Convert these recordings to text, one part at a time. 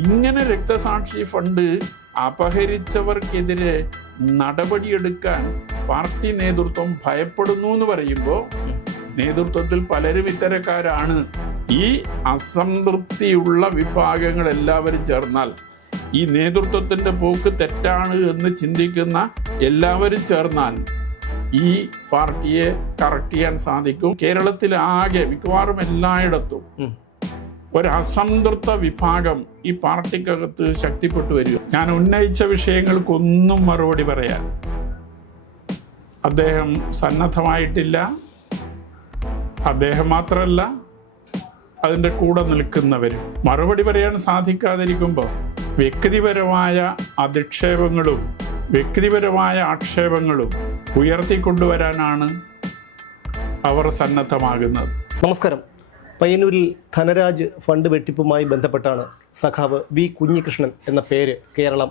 ഇങ്ങനെ രക്തസാക്ഷി ഫണ്ട് അപഹരിച്ചവർക്കെതിരെ നടപടിയെടുക്കാൻ പാർട്ടി നേതൃത്വം ഭയപ്പെടുന്നു എന്ന് പറയുമ്പോൾ നേതൃത്വത്തിൽ പലരും ഇത്തരക്കാരാണ്. ഈ അസംതൃപ്തിയുള്ള വിഭാഗങ്ങൾ എല്ലാവരും ചേർന്നാൽ, ഈ നേതൃത്വത്തിൻ്റെ പോക്ക് തെറ്റാണ് എന്ന് ചിന്തിക്കുന്ന എല്ലാവരും ചേർന്നാൽ ഈ പാർട്ടിയെ കറക്റ്റ് ചെയ്യാൻ സാധിക്കും. കേരളത്തിലാകെ മിക്കവാറും എല്ലായിടത്തും ഒരു അസംതൃപ്ത വിഭാഗം ഈ പാർട്ടിക്കകത്ത് ശക്തിപ്പെട്ടു വരിക. ഞാൻ ഉന്നയിച്ച വിഷയങ്ങൾക്കൊന്നും മറുപടി പറയാൻ അദ്ദേഹം സന്നദ്ധമായിട്ടില്ല. അദ്ദേഹം മാത്രമല്ല, അതിൻ്റെ കൂടെ നിൽക്കുന്നവരും. മറുപടി പറയാൻ സാധിക്കാതിരിക്കുമ്പോൾ വ്യക്തിപരമായ അധിക്ഷേപങ്ങളും വ്യക്തിപരമായ ആക്ഷേപങ്ങളും ഉയർത്തിക്കൊണ്ടുവരാനാണ് അവർ സന്നദ്ധമാകുന്നത്. നമസ്കാരം. പയ്യന്നൂരിൽ ധനരാജ് ഫണ്ട് വെട്ടിപ്പുമായി ബന്ധപ്പെട്ടാണ് സഖാവ് വി കുഞ്ഞികൃഷ്ണൻ എന്ന പേര് കേരളം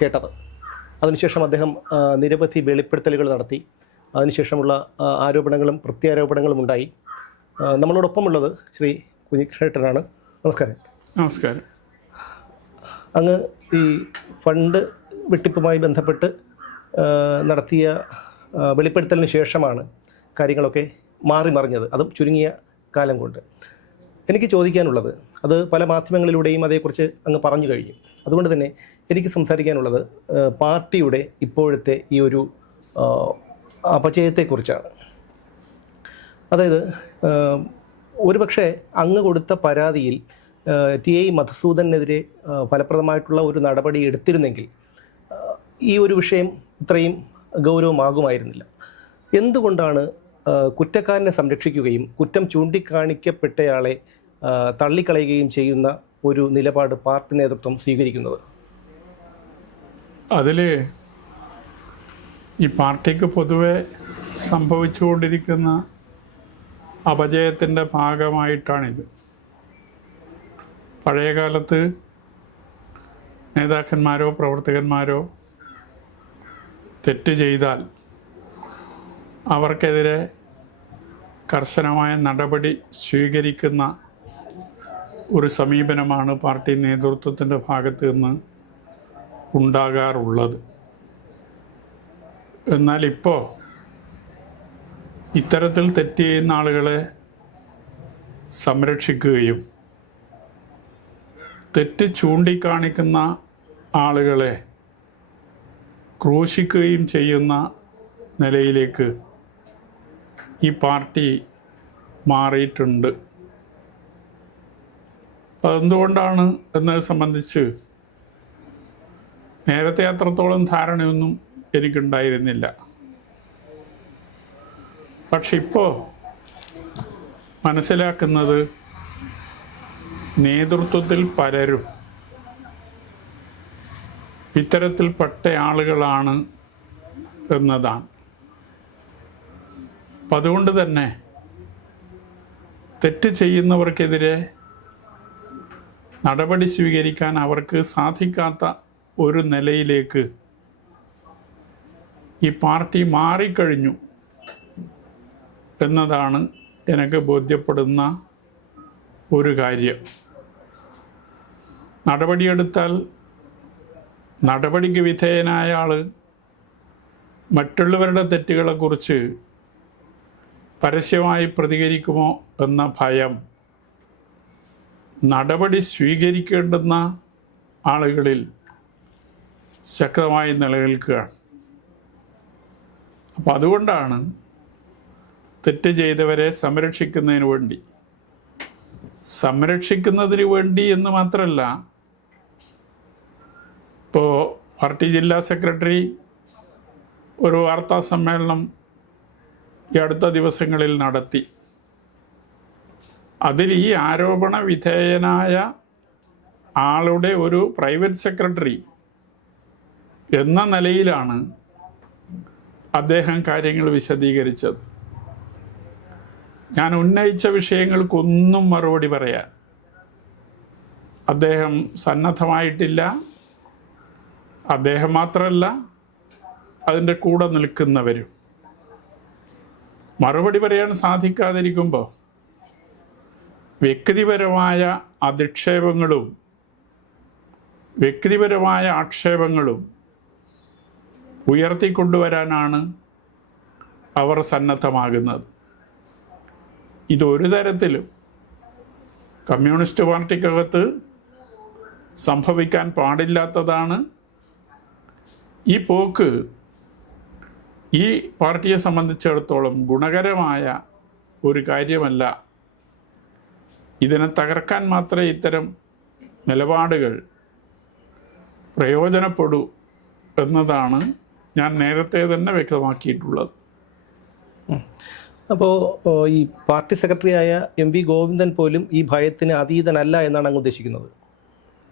കേട്ടത്. അതിനുശേഷം അദ്ദേഹം നിരവധി വെളിപ്പെടുത്തലുകൾ നടത്തി. അതിനുശേഷമുള്ള ആരോപണങ്ങളും പ്രത്യാരോപണങ്ങളും ഉണ്ടായി. നമ്മളോടൊപ്പമുള്ളത് ശ്രീ കുഞ്ഞികൃഷ്ണേട്ടനാണ്. നമസ്കാരം. നമസ്കാരം. അങ്ങ് ഈ ഫണ്ട് വെട്ടിപ്പുമായി ബന്ധപ്പെട്ട് നടത്തിയ വെളിപ്പെടുത്തലിന് ശേഷമാണ് കാര്യങ്ങളൊക്കെ മാറി മറിഞ്ഞത്, അതും ചുരുങ്ങിയ കാലം കൊണ്ട്. എനിക്ക് ചോദിക്കാനുള്ളത്, അത് പല മാധ്യമങ്ങളിലൂടെയും അതേക്കുറിച്ച് അങ്ങ് പറഞ്ഞു കഴിഞ്ഞു. അതുകൊണ്ട് തന്നെ എനിക്ക് സംസാരിക്കാനുള്ളത് പാർട്ടിയുടെ ഇപ്പോഴത്തെ ഈ ഒരു അപജയത്തെക്കുറിച്ചാണ്. അതായത് ഒരുപക്ഷെ അങ്ങ് കൊടുത്ത പരാതിയിൽ ടി.ഐ. മധുസൂദനെതിരെ ഫലപ്രദമായിട്ടുള്ള ഒരു നടപടി എടുത്തിരുന്നെങ്കിൽ ഈ ഒരു വിഷയം ഇത്രയും ഗൗരവമാകുമായിരുന്നില്ല. എന്തുകൊണ്ടാണ് കുറ്റക്കാരനെ സംരക്ഷിക്കുകയും കുറ്റം ചൂണ്ടിക്കാണിക്കപ്പെട്ടയാളെ തള്ളിക്കളയുകയും ചെയ്യുന്ന ഒരു നിലപാട് പാർട്ടി നേതൃത്വം സ്വീകരിക്കുന്നത്? അതിൽ ഈ പാർട്ടിക്ക് പൊതുവെ സംഭവിച്ചുകൊണ്ടിരിക്കുന്ന അപജയത്തിൻ്റെ ഭാഗമായിട്ടാണിത്. പഴയകാലത്ത് നേതാക്കന്മാരോ പ്രവർത്തകന്മാരോ തെറ്റ് ചെയ്താൽ അവർക്കെതിരെ കർശനമായ നടപടി സ്വീകരിക്കുന്ന ഒരു സമീപനമാണ് പാർട്ടി നേതൃത്വത്തിൻ്റെ ഭാഗത്ത് നിന്ന് ഉണ്ടാകാറുള്ളത്. എന്നാൽ ഇപ്പോൾ ഇത്തരത്തിൽ തെറ്റ് ചെയ്യുന്ന ആളുകളെ സംരക്ഷിക്കുകയും തെറ്റ് ചൂണ്ടിക്കാണിക്കുന്ന ആളുകളെ ക്രൂശിക്കുകയും ചെയ്യുന്ന നിലയിലേക്ക് ഈ പാർട്ടി മാറിയിട്ടുണ്ട്. അതെന്തുകൊണ്ടാണ് എന്നത് സംബന്ധിച്ച് നേരത്തെ അത്രത്തോളം ധാരണയൊന്നും എനിക്കുണ്ടായിരുന്നില്ല. പക്ഷെ ഇപ്പോൾ മനസ്സിലാക്കുന്നത് നേതൃത്വത്തിൽ പലരും ഇത്തരത്തിൽപ്പെട്ട ആളുകളാണ് എന്നതാണ്. അപ്പം അതുകൊണ്ട് തന്നെ തെറ്റ് ചെയ്യുന്നവർക്കെതിരെ നടപടി സ്വീകരിക്കാൻ അവർക്ക് സാധിക്കാത്ത ഒരു നിലയിലേക്ക് ഈ പാർട്ടി മാറിക്കഴിഞ്ഞു എന്നതാണ് എനിക്ക് ബോധ്യപ്പെടുന്ന ഒരു കാര്യം. നടപടിയെടുത്താൽ നടപടിക്ക് വിധേയനായ ആൾ മറ്റുള്ളവരുടെ തെറ്റുകളെക്കുറിച്ച് പരസ്യമായി പ്രതികരിക്കുമോ എന്ന ഭയം നടപടി സ്വീകരിക്കേണ്ടുന്ന ആളുകളിൽ ശക്തമായി നിലനിൽക്കുകയാണ്. അപ്പോൾ അതുകൊണ്ടാണ് തെറ്റ് ചെയ്തവരെ സംരക്ഷിക്കുന്നതിന് വേണ്ടി എന്ന് മാത്രമല്ല, ഇപ്പോൾ പാർട്ടി ജില്ലാ സെക്രട്ടറി ഒരു വാർത്താ സമ്മേളനം ഈ അടുത്ത ദിവസങ്ങളിൽ നടത്തി. അതിൽ ഈ ആരോപണ വിധേയനായ ആളുടെ ഒരു പ്രൈവറ്റ് സെക്രട്ടറി എന്ന നിലയിലാണ് അദ്ദേഹം കാര്യങ്ങൾ വിശദീകരിച്ചത്. ഞാൻ ഉന്നയിച്ച വിഷയങ്ങൾക്കൊന്നും മറുപടി പറയാൻ അദ്ദേഹം സന്നദ്ധമായിട്ടില്ല. അദ്ദേഹം മാത്രമല്ല, അതിൻ്റെ കൂടെ നിൽക്കുന്നവരും. മറുപടി പറയാൻ സാധിക്കാതിരിക്കുമ്പോൾ വ്യക്തിപരമായ അധിക്ഷേപങ്ങളും വ്യക്തിപരമായ ആക്ഷേപങ്ങളും ഉയർത്തിക്കൊണ്ടുവരാനാണ് അവർ സന്നദ്ധമാകുന്നത്. ഇതൊരു തരത്തിലും കമ്മ്യൂണിസ്റ്റ് പാർട്ടിക്കകത്ത് സംഭവിക്കാൻ പാടില്ലാത്തതാണ്. ഈ പോക്ക് ഈ പാർട്ടിയെ സംബന്ധിച്ചിടത്തോളം ഗുണകരമായ ഒരു കാര്യമല്ല. ഇതിനെ തകർക്കാൻ മാത്രമേ ഇത്തരം നിലപാടുകൾ പ്രയോജനപ്പെടൂ എന്നതാണ് ഞാൻ നേരത്തെ തന്നെ വ്യക്തമാക്കിയിട്ടുള്ളത്. അപ്പോൾ ഈ പാർട്ടി സെക്രട്ടറിയായ MV ഗോവിന്ദൻ പോലും ഈ ഭയത്തിന് അതീതനല്ല എന്നാണ് അങ്ങ് ഉദ്ദേശിക്കുന്നത്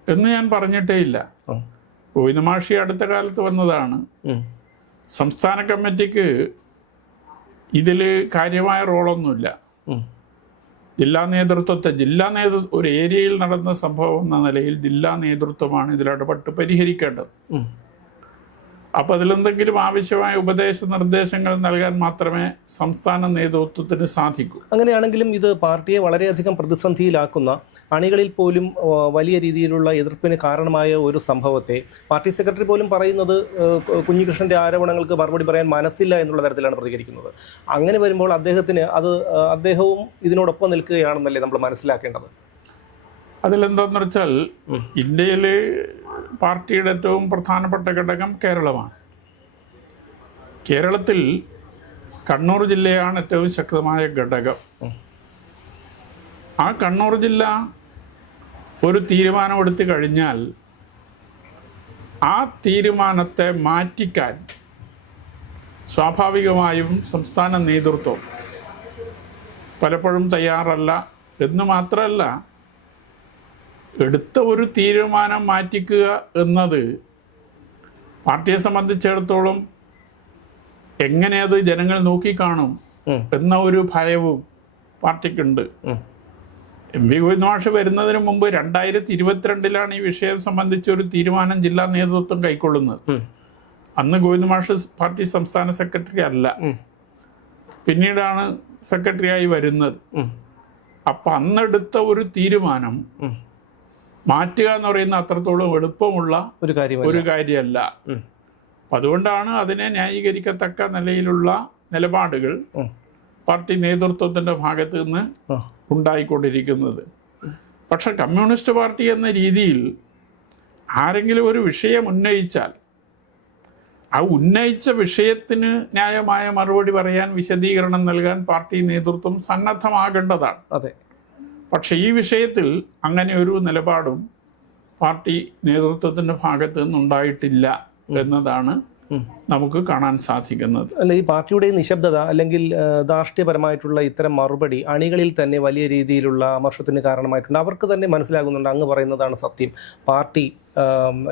എന്ന് ഞാൻ പറഞ്ഞിട്ടേ ഇല്ല. ഗോവിന്ദമാഷി അടുത്ത കാലത്ത് വന്നതാണ്. സംസ്ഥാന കമ്മിറ്റിക്ക് ഇതിൽ കാര്യമായ റോളൊന്നുമില്ല. ജില്ലാ ഒരു ഏരിയയിൽ നടന്ന സംഭവം എന്ന നിലയിൽ ജില്ലാ നേതൃത്വമാണ് ഇതിലിടപെട്ട് പരിഹരിക്കേണ്ടത്. അപ്പോൾ അതിലെന്തെങ്കിലും ആവശ്യമായ ഉപദേശ നിർദ്ദേശങ്ങൾ നൽകാൻ മാത്രമേ സംസ്ഥാന നേതൃത്വത്തിന് സാധിക്കൂ. അങ്ങനെയാണെങ്കിലും ഇത് പാർട്ടിയെ വളരെയധികം പ്രതിസന്ധിയിലാക്കുന്ന, അണികളിൽ പോലും വലിയ രീതിയിലുള്ള എതിർപ്പിന് കാരണമായ ഒരു സംഭവത്തെ പാർട്ടി സെക്രട്ടറി പോലും പറയുന്നത് കുഞ്ഞികൃഷ്ണൻ്റെ ആരോപണങ്ങൾക്ക് മറുപടി പറയാൻ മനസ്സില്ല എന്നുള്ള തരത്തിലാണ് പ്രതികരിക്കുന്നത്. അങ്ങനെ വരുമ്പോൾ അദ്ദേഹവും ഇതിനോടൊപ്പം നിൽക്കുകയാണെന്നല്ലേ നമ്മൾ മനസ്സിലാക്കേണ്ടത്? അതിലെന്താണെന്ന് വെച്ചാൽ, ഇന്ത്യയിൽ പാർട്ടിയുടെ ഏറ്റവും പ്രധാനപ്പെട്ട ഘടകം കേരളമാണ്. കേരളത്തിൽ കണ്ണൂർ ജില്ലയാണ് ഏറ്റവും ശക്തമായ ഘടകം. ആ കണ്ണൂർ ജില്ല ഒരു തീരുമാനമെടുത്തു കഴിഞ്ഞാൽ ആ തീരുമാനത്തെ മാറ്റിക്കാൻ സ്വാഭാവികമായും സംസ്ഥാന നേതൃത്വം പലപ്പോഴും തയ്യാറല്ല. എന്ന് മാത്രമല്ല, എടുത്ത ഒരു തീരുമാനം മാറ്റിക്കുക എന്നത് പാർട്ടിയെ സംബന്ധിച്ചിടത്തോളം എങ്ങനെ അത് ജനങ്ങൾ നോക്കിക്കാണും എന്ന ഒരു ഭയവും പാർട്ടിക്കുണ്ട്. MV ഗോവിന്ദമാഷ് വരുന്നതിന് മുമ്പ് 2022 ഈ വിഷയം സംബന്ധിച്ച് ഒരു തീരുമാനം ജില്ലാ നേതൃത്വം കൈക്കൊള്ളുന്നത്. അന്ന് ഗോവിന്ദമാഷ് പാർട്ടി സംസ്ഥാന സെക്രട്ടറി അല്ല, പിന്നീടാണ് സെക്രട്ടറിയായി വരുന്നത്. അപ്പം അന്നെടുത്ത ഒരു തീരുമാനം മാറ്റുക എന്ന് പറയുന്ന അത്രത്തോളം എളുപ്പമുള്ള ഒരു കാര്യമല്ല. അതുകൊണ്ടാണ് അതിനെ ന്യായീകരിക്കത്തക്ക നിലയിലുള്ള നിലപാടുകൾ പാർട്ടി നേതൃത്വത്തിൻ്റെ ഭാഗത്ത് നിന്ന് ഉണ്ടായിക്കൊണ്ടിരിക്കുന്നത്. പക്ഷെ കമ്മ്യൂണിസ്റ്റ് പാർട്ടി എന്ന രീതിയിൽ ആരെങ്കിലും ഒരു വിഷയം ഉന്നയിച്ചാൽ ആ ഉന്നയിച്ച വിഷയത്തിന് ന്യായമായ മറുപടി പറയാൻ, വിശദീകരണം നൽകാൻ പാർട്ടി നേതൃത്വം സന്നദ്ധമാകേണ്ടതാണ്. അതെ. പക്ഷെ ഈ വിഷയത്തിൽ അങ്ങനെ ഒരു നിലപാടും പാർട്ടി നേതൃത്വത്തിൻ്റെ ഭാഗത്ത് നിന്നുണ്ടായിട്ടില്ല എന്നതാണ് നമുക്ക് കാണാൻ സാധിക്കുന്നത്. അല്ല, ഈ പാർട്ടിയുടെ നിശബ്ദത അല്ലെങ്കിൽ ധാർഷ്ട്യപരമായിട്ടുള്ള ഇത്തരം മറുപടി അണികളിൽ തന്നെ വലിയ രീതിയിലുള്ള അമർഷത്തിന് കാരണമായിട്ടുണ്ട്. അവർക്ക് തന്നെ മനസ്സിലാകുന്നുണ്ട് അങ്ങ് പറയുന്നതാണ് സത്യം. പാർട്ടി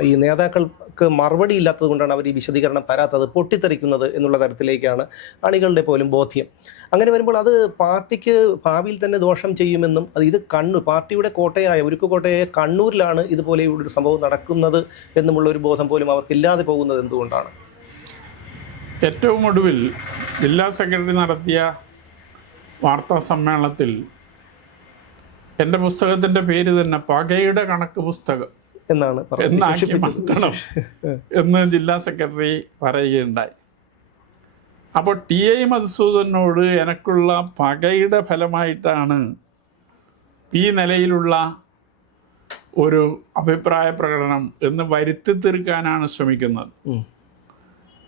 ഈ നേതാക്കൾക്ക് മറുപടി ഇല്ലാത്തത് കൊണ്ടാണ് അവർ ഈ വിശദീകരണം തരാത്തത്, പൊട്ടിത്തെറിക്കുന്നത് എന്നുള്ള തരത്തിലേക്കാണ് അണികളുടെ പോലും ബോധ്യം. അങ്ങനെ വരുമ്പോൾ അത് പാർട്ടിക്ക് ഭാവിയിൽ തന്നെ ദോഷം ചെയ്യുമെന്നും, ഇത് പാർട്ടിയുടെ ഉരുക്കുകോട്ടയായ കണ്ണൂരിലാണ് ഇതുപോലെ ഒരു സംഭവം നടക്കുന്നത് എന്നുമുള്ള ഒരു ബോധം പോലും അവർക്കില്ലാതെ പോകുന്നത് എന്തുകൊണ്ടാണ്? ഏറ്റവും ഒടുവിൽ ജില്ലാ സെക്രട്ടറി നടത്തിയ വാർത്താ സമ്മേളനത്തിൽ എൻ്റെ പുസ്തകത്തിൻ്റെ പേര് തന്നെ പകയുടെ കണക്ക് പുസ്തകം എന്നാക്കി മാറ്റണം എന്ന് ജില്ലാ സെക്രട്ടറി പറയുകയുണ്ടായി. അപ്പോൾ TI മധുസൂദനോട് എനക്കുള്ള പകയുടെ ഫലമായിട്ടാണ് ഈ നിലയിലുള്ള ഒരു അഭിപ്രായ പ്രകടനം എന്ന് വരുത്തി തീർക്കാനാണ് ശ്രമിക്കുന്നത്.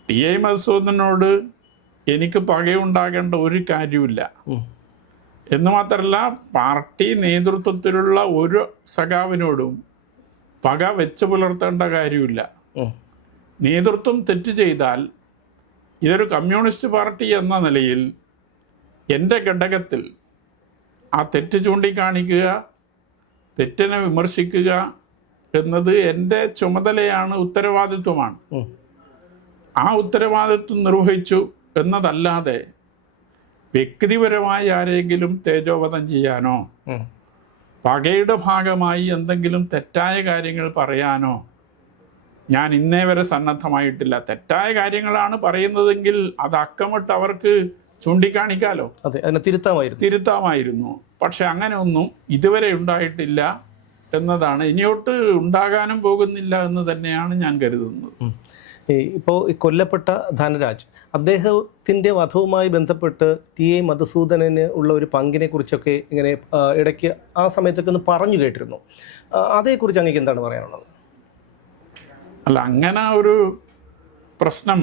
TI മധുസൂദനോട് എനിക്ക് പകയുണ്ടാകേണ്ട ഒരു കാര്യമില്ല. എന്ന് മാത്രമല്ല, പാർട്ടി നേതൃത്വത്തിലുള്ള ഒരു സഖാവിനോടും പക വെച്ച് പുലർത്തേണ്ട കാര്യമില്ല. നേതൃത്വം തെറ്റ് ചെയ്താൽ ഇതൊരു കമ്മ്യൂണിസ്റ്റ് പാർട്ടി എന്ന നിലയിൽ എൻ്റെ ഘടകത്തിൽ ആ തെറ്റ് ചൂണ്ടിക്കാണിക്കുക, തെറ്റിനെ വിമർശിക്കുക എന്നത് എൻ്റെ ചുമതലയാണ്, ഉത്തരവാദിത്വമാണ്. ആ ഉത്തരവാദിത്വം നിർവഹിച്ചു എന്നതല്ലാതെ വ്യക്തിപരമായി ആരെങ്കിലും തേജോവധം ചെയ്യാനോ പകയുടെ ഭാഗമായി എന്തെങ്കിലും തെറ്റായ കാര്യങ്ങൾ പറയാനോ ഞാൻ ഇന്നേ വരെ സന്നദ്ധമായിട്ടില്ല. തെറ്റായ കാര്യങ്ങളാണ് പറയുന്നതെങ്കിൽ അത് അക്കമിട്ട് അവർക്ക് ചൂണ്ടിക്കാണിക്കാലോ, അതിനെ തിരുത്താമായിരുന്നു. പക്ഷെ അങ്ങനെ ഒന്നും ഇതുവരെ ഉണ്ടായിട്ടില്ല എന്നതാണ്, ഇനിയോട്ട് ഉണ്ടാകാനും പോകുന്നില്ല എന്ന് തന്നെയാണ് ഞാൻ കരുതുന്നത്. ഇപ്പോൾ കൊല്ലപ്പെട്ട ധനരാജ്, അദ്ദേഹത്തിൻ്റെ വധവുമായി ബന്ധപ്പെട്ട് TA മധുസൂദനന് ഉള്ള ഒരു പങ്കിനെ കുറിച്ചൊക്കെ ഇങ്ങനെ ഇടയ്ക്ക് ആ സമയത്തൊക്കെ ഒന്ന് പറഞ്ഞു കേട്ടിരുന്നു. അതേക്കുറിച്ച് അങ്ങേക്ക് എന്താണ് പറയാനുള്ളത്? അല്ല, അങ്ങനെ ഒരു പ്രശ്നം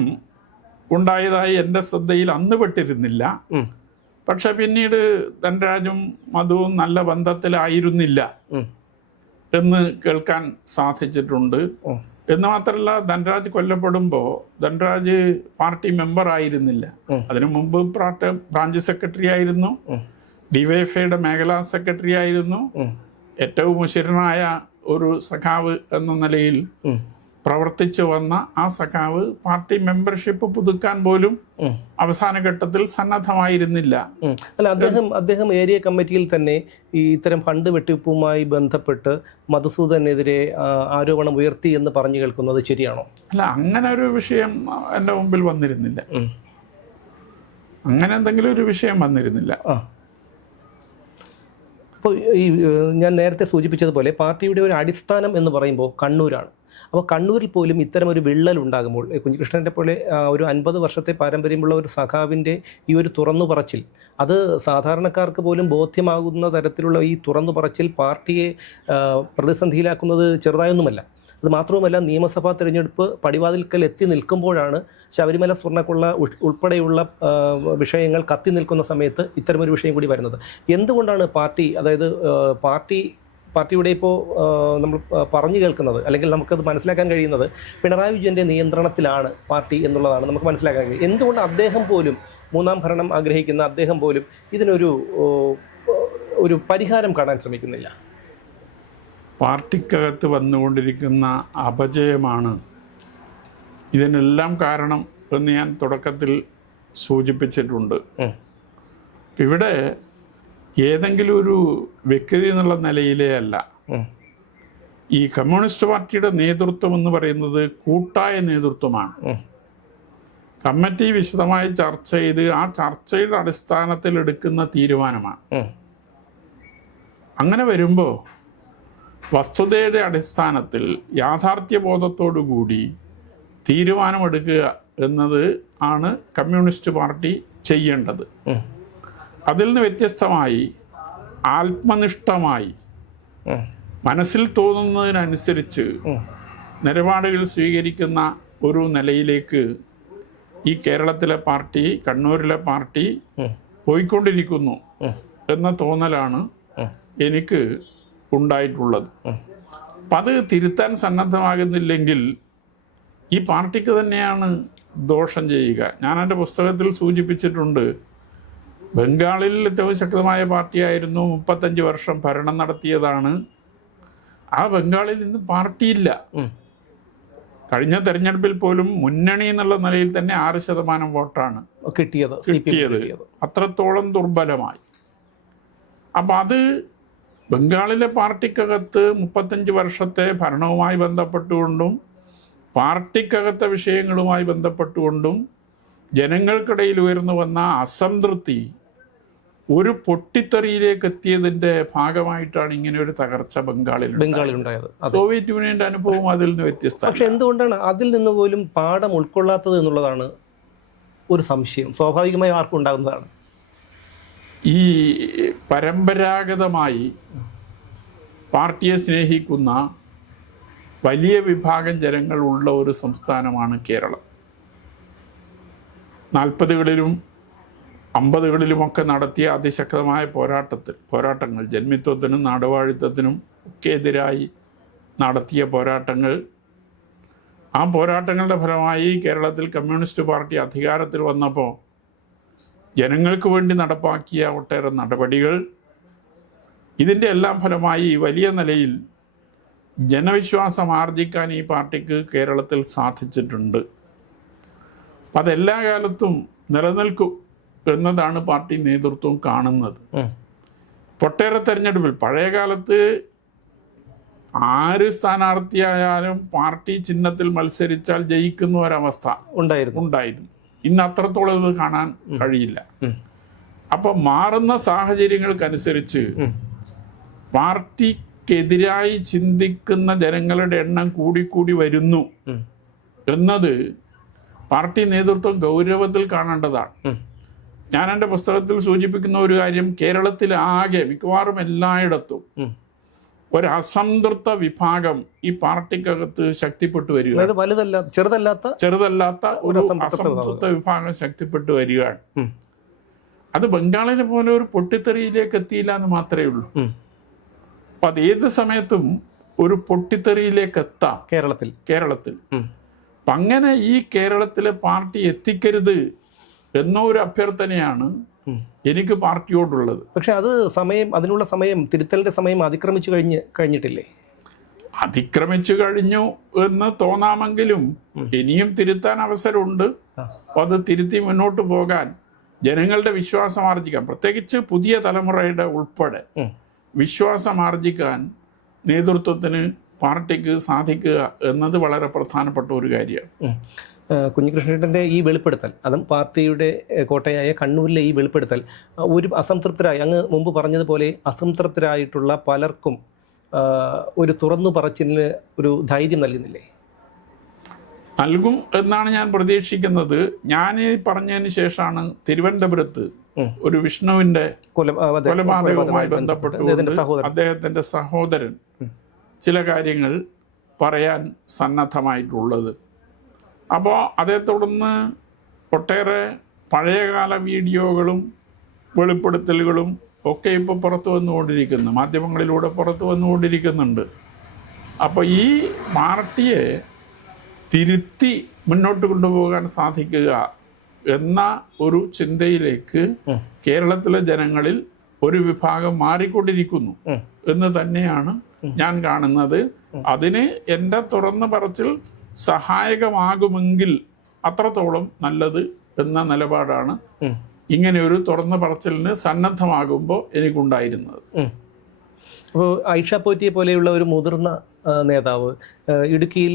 ഉണ്ടായതായി എൻ്റെ ശ്രദ്ധയിൽ അന്ന് പെട്ടിരുന്നില്ല. പക്ഷെ പിന്നീട് ധനരാജും മധുവും നല്ല ബന്ധത്തിലായിരുന്നില്ല എന്ന് കേൾക്കാൻ സാധിച്ചിട്ടുണ്ട്. എന്ന് മാത്രമല്ല, ധനരാജ് കൊല്ലപ്പെടുമ്പോൾ ധനരാജ് പാർട്ടി മെമ്പർ ആയിരുന്നില്ല. അതിനു മുമ്പ് ബ്രാഞ്ച് സെക്രട്ടറി ആയിരുന്നു, ഡിവൈഎഫ്ഐയുടെ മേഖലാ സെക്രട്ടറി ആയിരുന്നു. ഏറ്റവും ഉശിരനായ ഒരു സഖാവ് എന്ന നിലയിൽ പ്രവർത്തിച്ചു വന്ന ആ സഖാവ് പാർട്ടി മെമ്പർഷിപ്പ് പുതുക്കാൻ പോലും അവസാന ഘട്ടത്തിൽ സന്നദ്ധമായിരുന്നില്ല. അല്ല, അദ്ദേഹം ഏരിയ കമ്മിറ്റിയിൽ തന്നെ ഈ ഇത്തരം ഫണ്ട് വെട്ടിപ്പുമായി ബന്ധപ്പെട്ട് മധുസൂദനെതിരെ ആരോപണം ഉയർത്തി എന്ന് പറഞ്ഞു കേൾക്കുന്നത് ശരിയാണോ? അല്ല, അങ്ങനെ ഒരു വിഷയം എൻ്റെ മുമ്പിൽ വന്നിരുന്നില്ല. അങ്ങനെ എന്തെങ്കിലും ഒരു വിഷയം വന്നിരുന്നില്ല. അപ്പോൾ ഈ ഞാൻ നേരത്തെ സൂചിപ്പിച്ചതുപോലെ പാർട്ടിയുടെ ഒരു അടിസ്ഥാനം എന്ന് പറയുമ്പോൾ കണ്ണൂരാണ്. അപ്പോൾ കണ്ണൂരിൽ പോലും ഇത്തരം ഒരു വിള്ളൽ ഉണ്ടാകുമ്പോൾ കുഞ്ഞികൃഷ്ണൻ്റെ പോലെ ഒരു 50 വർഷത്തെ പാരമ്പര്യമുള്ള ഒരു സഖാവിൻ്റെ ഈ ഒരു തുറന്നു പറച്ചിൽ, അത് സാധാരണക്കാർക്ക് പോലും ബോധ്യമാകുന്ന തരത്തിലുള്ള ഈ തുറന്നു പറച്ചിൽ പാർട്ടിയെ പ്രതിസന്ധിയിലാക്കുന്നത് ചെറുതായൊന്നുമല്ല. അത് മാത്രവുമല്ല, നിയമസഭാ തിരഞ്ഞെടുപ്പ് പടിവാതിൽക്കൽ എത്തി നിൽക്കുമ്പോഴാണ് ശബരിമല സ്വർണ്ണക്കൊള്ള ഉൾപ്പെടെയുള്ള വിഷയങ്ങൾ കത്തി നിൽക്കുന്ന സമയത്ത് ഇത്തരമൊരു വിഷയം കൂടി വരുന്നത്. എന്തുകൊണ്ടാണ് പാർട്ടി, അതായത് പാർട്ടിയുടെ ഇപ്പോൾ നമ്മൾ പറഞ്ഞു കേൾക്കുന്നത്, അല്ലെങ്കിൽ നമുക്കത് മനസ്സിലാക്കാൻ കഴിയുന്നത് പിണറായി വിജയൻ്റെ നിയന്ത്രണത്തിലാണ് പാർട്ടി എന്നുള്ളതാണ് നമുക്ക് മനസ്സിലാക്കാൻ കഴിയും. എന്തുകൊണ്ട് അദ്ദേഹം പോലും, മൂന്നാം ഭരണം ആഗ്രഹിക്കുന്ന അദ്ദേഹം പോലും ഇതിനൊരു പരിഹാരം കാണാൻ ശ്രമിക്കുന്നില്ല? പാർട്ടിക്കകത്ത് വന്നുകൊണ്ടിരിക്കുന്ന അപജയമാണ് ഇതിനെല്ലാം കാരണം എന്ന് ഞാൻ തുടക്കത്തിൽ സൂചിപ്പിച്ചിട്ടുണ്ട്. ഇവിടെ ഏതെങ്കിലും ഒരു വ്യക്തി എന്നുള്ള നിലയിലേ അല്ല, ഈ കമ്മ്യൂണിസ്റ്റ് പാർട്ടിയുടെ നേതൃത്വം എന്ന് പറയുന്നത് കൂട്ടായ നേതൃത്വമാണ്. കമ്മിറ്റി വിശദമായി ചർച്ച ചെയ്ത് ആ ചർച്ചയുടെ അടിസ്ഥാനത്തിൽ എടുക്കുന്ന തീരുമാനമാണ്. അങ്ങനെ വരുമ്പോൾ വസ്തുതയുടെ അടിസ്ഥാനത്തിൽ യാഥാർത്ഥ്യബോധത്തോടു കൂടി തീരുമാനമെടുക്കുക എന്നത് ആണ് കമ്മ്യൂണിസ്റ്റ് പാർട്ടി ചെയ്യേണ്ടത്. അതിൽ നിന്ന് വ്യത്യസ്തമായി ആത്മനിഷ്ഠമായി മനസ്സിൽ തോന്നുന്നതിനനുസരിച്ച് നിലപാടുകൾ സ്വീകരിക്കുന്ന ഒരു നിലയിലേക്ക് ഈ കേരളത്തിലെ പാർട്ടി, കണ്ണൂരിലെ പാർട്ടി പോയിക്കൊണ്ടിരിക്കുന്നു എന്ന തോന്നലാണ് എനിക്ക് ഉണ്ടായിട്ടുള്ളത്. അപ്പം അത് തിരുത്താൻ സന്നദ്ധമാകുന്നില്ലെങ്കിൽ ഈ പാർട്ടിക്ക് തന്നെയാണ് ദോഷം ചെയ്യുക. ഞാൻ എൻ്റെ പുസ്തകത്തിൽ സൂചിപ്പിച്ചിട്ടുണ്ട്, ബംഗാളിൽ ഏറ്റവും ശക്തമായ പാർട്ടിയായിരുന്നു, 35 വർഷം ഭരണം നടത്തിയതാണ്. ആ ബംഗാളിൽ ഇന്ന് പാർട്ടിയില്ല. കഴിഞ്ഞ തെരഞ്ഞെടുപ്പിൽ പോലും മുന്നണി എന്നുള്ള നിലയിൽ തന്നെ 6% വോട്ടാണ് കിട്ടിയത്. അത്രത്തോളം ദുർബലമായി. അപ്പം അത് ബംഗാളിലെ പാർട്ടിക്കകത്ത് 35 വർഷത്തെ ഭരണവുമായി ബന്ധപ്പെട്ടുകൊണ്ടും പാർട്ടിക്കകത്തെ വിഷയങ്ങളുമായി ബംന്ധപ്പെട്ടുകൊണ്ടും ജനങ്ങൾക്കിടയിൽ ഉയർന്നു വന്ന അസംതൃപ്തി ഒരു പൊട്ടിത്തെറിയിലേക്ക് എത്തിയതിൻ്റെ ഭാഗമായിട്ടാണ് ഇങ്ങനെ ഒരു തകർച്ച ബംഗാളിലുണ്ടായത്. സോവിയറ്റ് യൂണിയന്റെ അനുഭവം അതിൽ നിന്ന് വ്യത്യസ്തമാണ്. പക്ഷെ എന്തുകൊണ്ടാണ് അതിൽ നിന്ന് പോലും പാഠം ഉൾക്കൊള്ളാത്തത് എന്നുള്ളതാണ് ഒരു സംശയം. സ്വാഭാവികമായി ആർക്കും ഉണ്ടാകുന്നതാണ്. ഈ പരമ്പരാഗതമായി പാർട്ടിയെ സ്നേഹിക്കുന്ന വലിയ വിഭാഗം ജനങ്ങൾ ഉള്ള ഒരു സംസ്ഥാനമാണ് കേരളം. 40കളിലും 50കളിലുമൊക്കെ നടത്തിയ അതിശക്തമായ പോരാട്ടങ്ങൾ, ജന്മിത്വത്തിനും നാടുവാഴിത്തത്തിനും ഒക്കെ എതിരായി നടത്തിയ പോരാട്ടങ്ങൾ, ആ പോരാട്ടങ്ങളുടെ ഫലമായി കേരളത്തിൽ കമ്മ്യൂണിസ്റ്റ് പാർട്ടി അധികാരത്തിൽ വന്നപ്പോൾ ജനങ്ങൾക്ക് വേണ്ടി നടപ്പാക്കിയ ഒട്ടേറെ നടപടികൾ, ഇതിൻ്റെ എല്ലാം ഫലമായി വലിയ നിലയിൽ ജനവിശ്വാസം ആർജിക്കാൻ ഈ പാർട്ടിക്ക് കേരളത്തിൽ സാധിച്ചിട്ടുണ്ട്. അപ്പം അതെല്ലാ കാലത്തും നിലനിൽക്കും എന്നതാണ് പാർട്ടി നേതൃത്വം കാണുന്നത്. ഒട്ടേറെ തെരഞ്ഞെടുപ്പിൽ പഴയ കാലത്ത് ആര് സ്ഥാനാർത്ഥിയായാലും പാർട്ടി ചിഹ്നത്തിൽ മത്സരിച്ചാൽ ജയിക്കുന്ന ഒരവസ്ഥ ഉണ്ടായിരുന്നു. ഇന്ന് അത്രത്തോളം ഇത് കാണാൻ കഴിയില്ല. അപ്പം മാറുന്ന സാഹചര്യങ്ങൾക്കനുസരിച്ച് പാർട്ടിക്ക് പാർട്ടിക്കെതിരായി ചിന്തിക്കുന്ന ജനങ്ങളുടെ എണ്ണം കൂടിക്കൂടി വരുന്നു എന്നത് പാർട്ടി നേതൃത്വം ഗൗരവത്തിൽ കാണേണ്ടതാണ്. ഞാൻ എൻ്റെ പുസ്തകത്തിൽ സൂചിപ്പിക്കുന്ന ഒരു കാര്യം, കേരളത്തിലാകെ മിക്കവാറും എല്ലായിടത്തും ഒരു അസംതൃപ്ത വിഭാഗം ഈ പാർട്ടിക്കകത്ത് ശക്തിപ്പെട്ടു വരികയാണ്. ചെറുതല്ലാത്ത ഒരു അസംതൃപ്ത വിഭാഗം ശക്തിപ്പെട്ടു വരികയാണ്. അത് ബംഗാളിനെ പോലെ ഒരു പൊട്ടിത്തെറിയിലേക്ക് എത്തിയില്ല എന്ന് മാത്രമേ ഉള്ളൂ. അപ്പൊ അത് ഏത് സമയത്തും ഒരു പൊട്ടിത്തെറിയിലേക്ക് എത്താം കേരളത്തിൽ. അപ്പൊ അങ്ങനെ ഈ കേരളത്തിലെ പാർട്ടി എത്തിക്കരുത് എന്നൊരു അഭ്യർത്ഥനയാണ് എനിക്ക് പാർട്ടിയോടുള്ളത്. പക്ഷെ അത് അതിനുള്ള സമയം, തിരുത്തലിന്റെ സമയം കഴിഞ്ഞിട്ടില്ലേ? അതിക്രമിച്ചു കഴിഞ്ഞു എന്ന് തോന്നാമെങ്കിലും ഇനിയും തിരുത്താൻ അവസരമുണ്ട്. അപ്പൊ അത് തിരുത്തി മുന്നോട്ട് പോകാൻ ജനങ്ങളുടെ വിശ്വാസം ആർജിക്കാൻ, പ്രത്യേകിച്ച് പുതിയ തലമുറയുടെ ഉൾപ്പെടെ വിശ്വാസം ആർജിക്കാൻ നേതൃത്വത്തിന്, പാർട്ടിക്ക് സാധിക്കുക എന്നത് വളരെ പ്രധാനപ്പെട്ട ഒരു കാര്യമാണ്. കുഞ്ഞികൃഷ്ണന്റെ ഈ വെളിപ്പെടുത്തൽ, അതും പാർട്ടിയുടെ കോട്ടയായ കണ്ണൂരിലെ ഈ വെളിപ്പെടുത്തൽ ഒരു അസംതൃപ്തരായി, അങ്ങ് മുമ്പ് പറഞ്ഞതുപോലെ അസംതൃപ്തരായിട്ടുള്ള പലർക്കും ഒരു തുറന്നു പറച്ചിലിന് ഒരു ധൈര്യം നൽകുന്നില്ലേ? നൽകും എന്നാണ് ഞാൻ പ്രതീക്ഷിക്കുന്നത്. ഞാൻ ഈ പറഞ്ഞതിന് ശേഷമാണ് തിരുവനന്തപുരത്ത് ഒരു വിഷ്ണുവിന്റെ കൊലപാതകവുമായി ബന്ധപ്പെട്ട് അദ്ദേഹത്തിന്റെ സഹോദരൻ ചില കാര്യങ്ങൾ പറയാൻ സന്നദ്ധമായിട്ടുള്ളത്. അപ്പോൾ അതേ തുടർന്ന് ഒട്ടേറെ പഴയകാല വീഡിയോകളും വെളിപ്പെടുത്തലുകളും ഒക്കെ ഇപ്പോൾ പുറത്തു വന്നുകൊണ്ടിരിക്കുന്നു, മാധ്യമങ്ങളിലൂടെ പുറത്തു വന്നുകൊണ്ടിരിക്കുന്നുണ്ട്. അപ്പോൾ ഈ പാർട്ടിയെ തിരുത്തി മുന്നോട്ട് കൊണ്ടുപോകാൻ സാധിക്കുക എന്ന ഒരു ചിന്തയിലേക്ക് കേരളത്തിലെ ജനങ്ങളിൽ ഒരു വിഭാഗം മാറിക്കൊണ്ടിരിക്കുന്നു എന്ന് തന്നെയാണ് ഞാൻ കാണുന്നത്. അതിന് എൻ്റെ തുറന്ന പറച്ചിൽ സഹായകമാകുമെങ്കിൽ അത്രത്തോളം നല്ലത് എന്ന നിലപാടാണ് ഇങ്ങനെ ഒരു തുറന്ന പറച്ചിലിന് സന്നദ്ധമാകുമ്പോൾ എനിക്കുണ്ടായിരുന്നത്. അപ്പോൾ ഐഷ പോറ്റിയെ പോലെയുള്ള ഒരു മുതിർന്ന നേതാവ്, ഇടുക്കിയിൽ